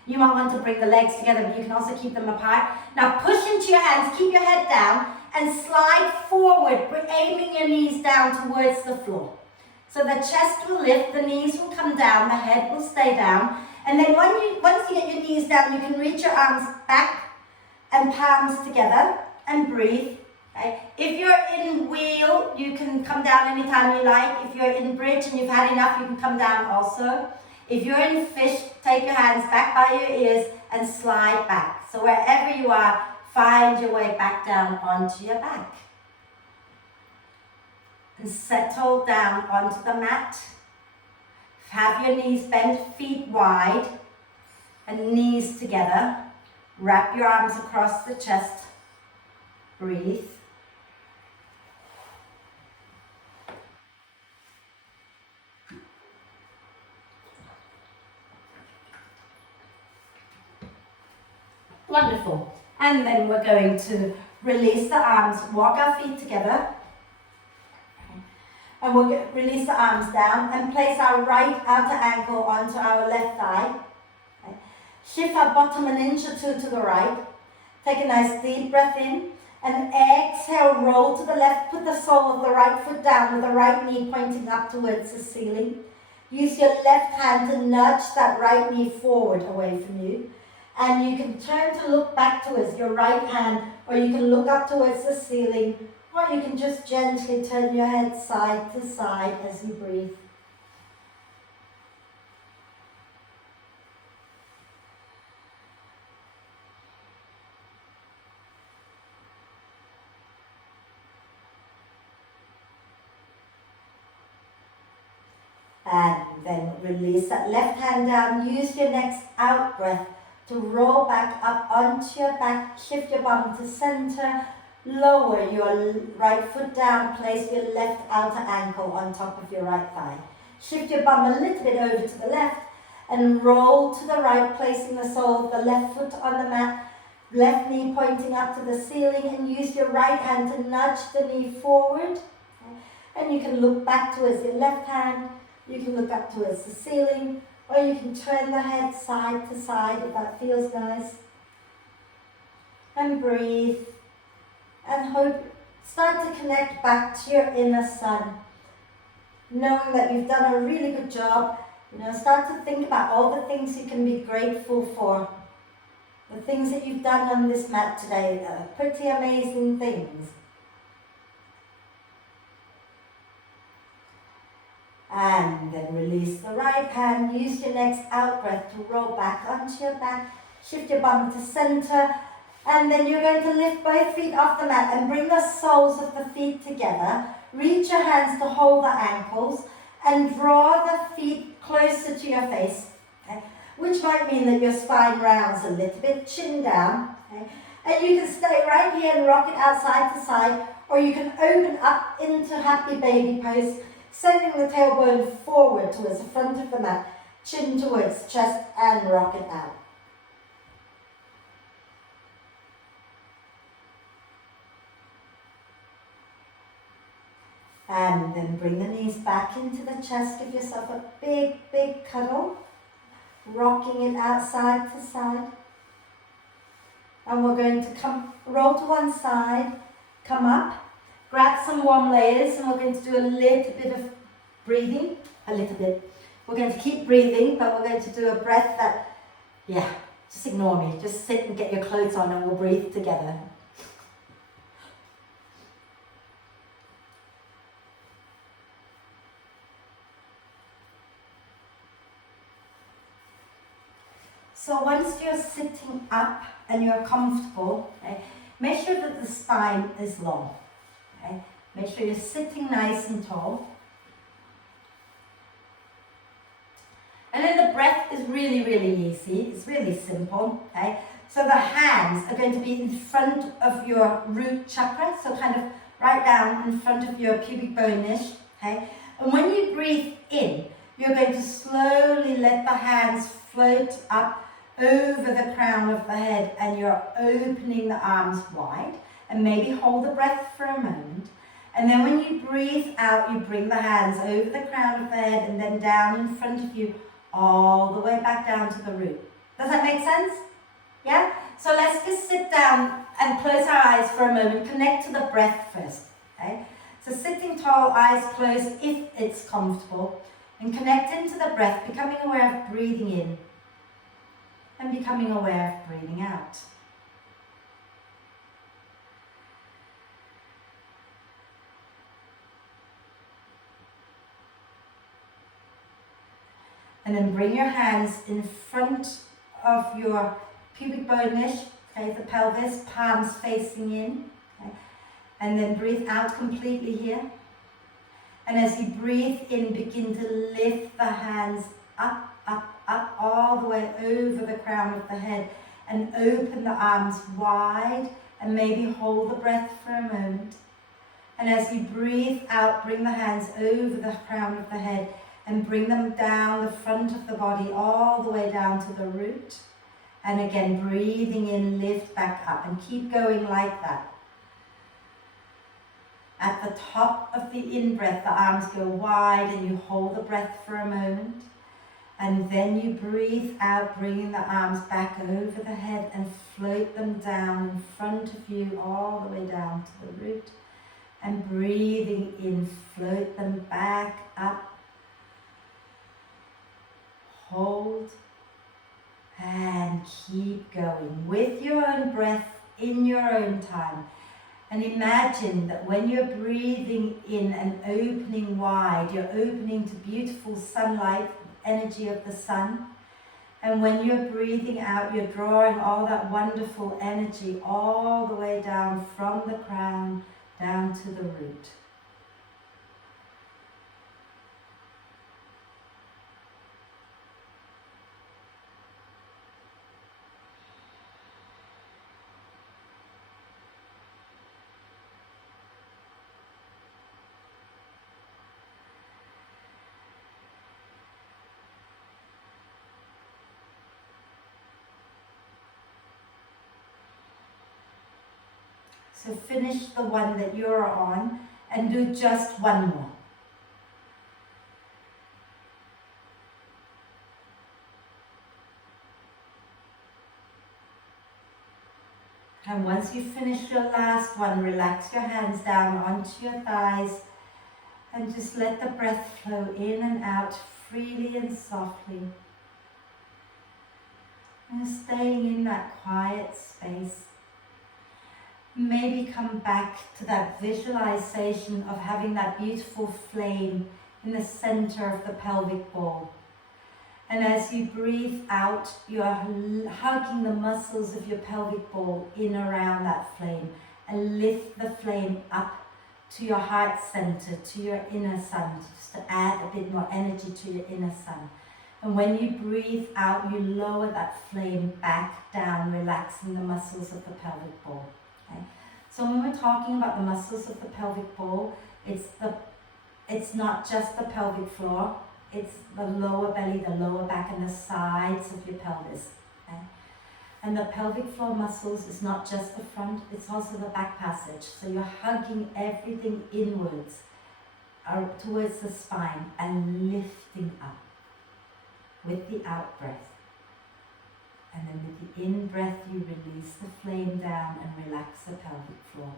You might want to bring the legs together, but you can also keep them apart. Now push into your hands, keep your head down, and slide forward, aiming your knees down towards the floor. So the chest will lift, the knees will come down, the head will stay down, And then once you get your knees down, you can reach your arms back and palms together and breathe. Okay? If you're in wheel, you can come down anytime you like. If you're in bridge and you've had enough, you can come down also. If you're in fish, take your hands back by your ears and slide back. So wherever you are, find your way back down onto your back. And settle down onto the mat. Have your knees bent, feet wide, and knees together. Wrap your arms across the chest. Breathe. Wonderful. And then we're going to release the arms, walk our feet together. And we'll release the arms down and place our right outer ankle onto our left thigh. Okay. Shift our bottom an inch or two to the right. Take a nice deep breath in and exhale, roll to the left. Put the sole of the right foot down with the right knee pointing up towards the ceiling. Use your left hand to nudge that right knee forward away from you. And you can turn to look back towards your right hand, or you can look up towards the ceiling, or you can just gently turn your head side to side as you breathe. And then release that left hand down. Use your next out breath to roll back up onto your back. Shift your bum to center. Lower your right foot down. Place your left outer ankle on top of your right thigh. Shift your bum a little bit over to the left and roll to the right, placing the sole of the left foot on the mat. Left knee pointing up to the ceiling, and use your right hand to nudge the knee forward. And you can look back towards your left hand. You can look up towards the ceiling, or you can turn the head side to side if that feels nice. And breathe. And start to connect back to your inner sun. Knowing that you've done a really good job, start to think about all the things you can be grateful for. The things that you've done on this mat today are pretty amazing things. And then release the right hand. Use your next out breath to roll back onto your back. Shift your bum to center. And then you're going to lift both feet off the mat and bring the soles of the feet together. Reach your hands to hold the ankles and draw the feet closer to your face, okay? Which might mean that your spine rounds a little bit, chin down. Okay? And you can stay right here and rock it out side to side, or you can open up into happy baby pose, sending the tailbone forward towards the front of the mat, chin towards chest, and rock it out. And then bring the knees back into the chest. Give yourself a big, big cuddle. Rocking it out side to side. And we're going to roll to one side, come up, grab some warm layers, and we're going to do a little bit of breathing. We're going to keep breathing, but we're going to do a breath that, just ignore me. Just sit and get your clothes on and we'll breathe together. So once you're sitting up and you're comfortable, okay, make sure that the spine is long. Okay? Make sure you're sitting nice and tall. And then the breath is really, really easy. It's really simple. Okay? So the hands are going to be in front of your root chakra, so kind of right down in front of your pubic bone-ish. Okay? And when you breathe in, you're going to slowly let the hands float up over the crown of the head, and you're opening the arms wide, and maybe hold the breath for a moment. And then when you breathe out, you bring the hands over the crown of the head and then down in front of you, all the way back down to the root. Does that make sense? Yeah? So let's just sit down and close our eyes for a moment. Connect to the breath first. Okay? So sitting tall, eyes closed if it's comfortable, and connect into the breath, becoming aware of breathing in and becoming aware of breathing out. And then bring your hands in front of your pubic bone niche, okay, the pelvis, palms facing in. Okay. And then breathe out completely here. And as you breathe in, begin to lift the hands up, up, up, all the way over the crown of the head. And open the arms wide and maybe hold the breath for a moment. And as you breathe out, bring the hands over the crown of the head and bring them down the front of the body, all the way down to the root. And again, breathing in, lift back up, and keep going like that. At the top of the in-breath, the arms go wide and you hold the breath for a moment. And then you breathe out, bringing the arms back over the head and float them down in front of you, all the way down to the root. And breathing in, float them back up. Hold and keep going with your own breath in your own time. And imagine that when you're breathing in and opening wide, you're opening to beautiful sunlight, energy of the sun. And when you're breathing out, you're drawing all that wonderful energy all the way down from the crown down to the root. So finish the one that you're on and do just one more. And once you finish your last one, relax your hands down onto your thighs and just let the breath flow in and out freely and softly. And staying in that quiet space. Maybe come back to that visualization of having that beautiful flame in the center of the pelvic ball. And as you breathe out, you are hugging the muscles of your pelvic ball in around that flame and lift the flame up to your heart center, to your inner sun, just to add a bit more energy to your inner sun. And when you breathe out, you lower that flame back down, relaxing the muscles of the pelvic ball. Okay. So when we're talking about the muscles of the pelvic ball, it's not just the pelvic floor, it's the lower belly, the lower back, and the sides of your pelvis. Okay. And the pelvic floor muscles is not just the front, it's also the back passage. So you're hugging everything inwards, towards the spine, and lifting up with the out breath. And then with the in-breath, you release the flame down and relax the pelvic floor.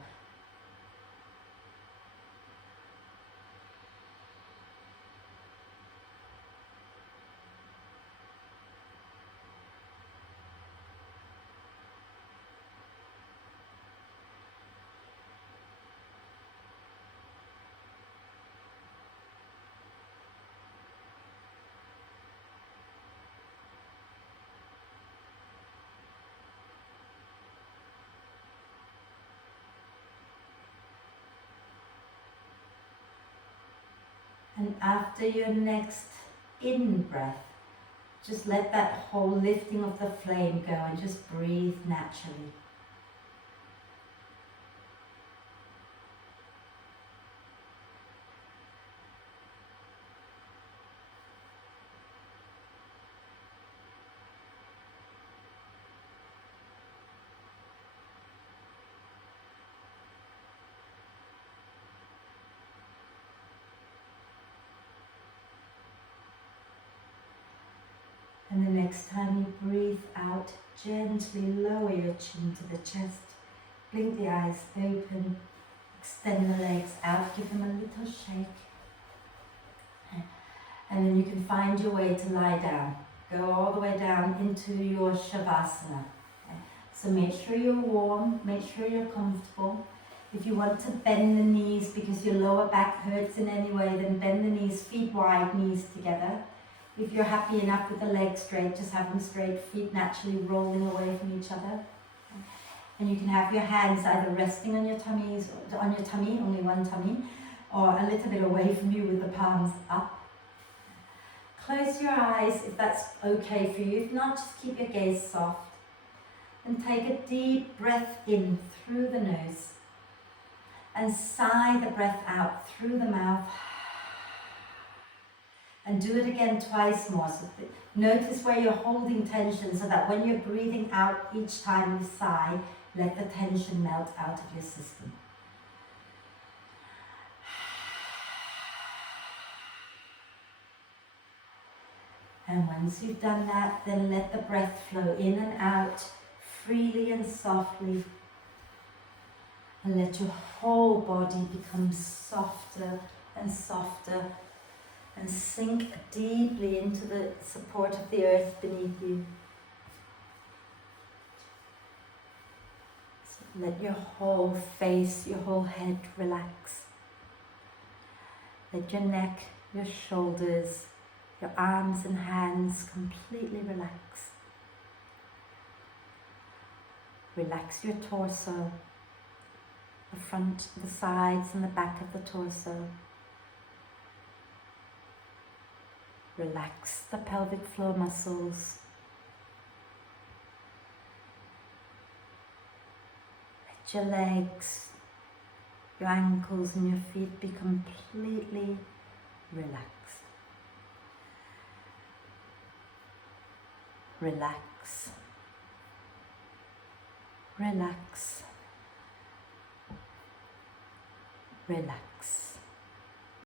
And after your next in-breath, just let that whole lifting of the flame go and just breathe naturally. And the next time you breathe out, gently lower your chin to the chest. Blink the eyes open, extend the legs out, give them a little shake. And then you can find your way to lie down. go all the way down into your Shavasana. Okay? So make sure you're warm, make sure you're comfortable. If you want to bend the knees because your lower back hurts in any way, then bend the knees, feet wide, knees together. If you're happy enough with the legs straight, just have them straight, feet naturally rolling away from each other. And you can have your hands either resting on your tummies, on your tummy, only one tummy, or a little bit away from you with the palms up. Close your eyes if that's okay for you. If not, just keep your gaze soft. And take a deep breath in through the nose. And sigh the breath out through the mouth. And do it again twice more. So notice where you're holding tension so that when you're breathing out each time you sigh, let the tension melt out of your system. And once you've done that, then let the breath flow in and out freely and softly. And let your whole body become softer and softer and sink deeply into the support of the earth beneath you. So let your whole face, your whole head relax. Let your neck, your shoulders, your arms and hands completely relax. Relax your torso, the front, the sides and the back of the torso. Relax the pelvic floor muscles. Let your legs, your ankles and your feet be completely relaxed. Relax. Relax. Relax.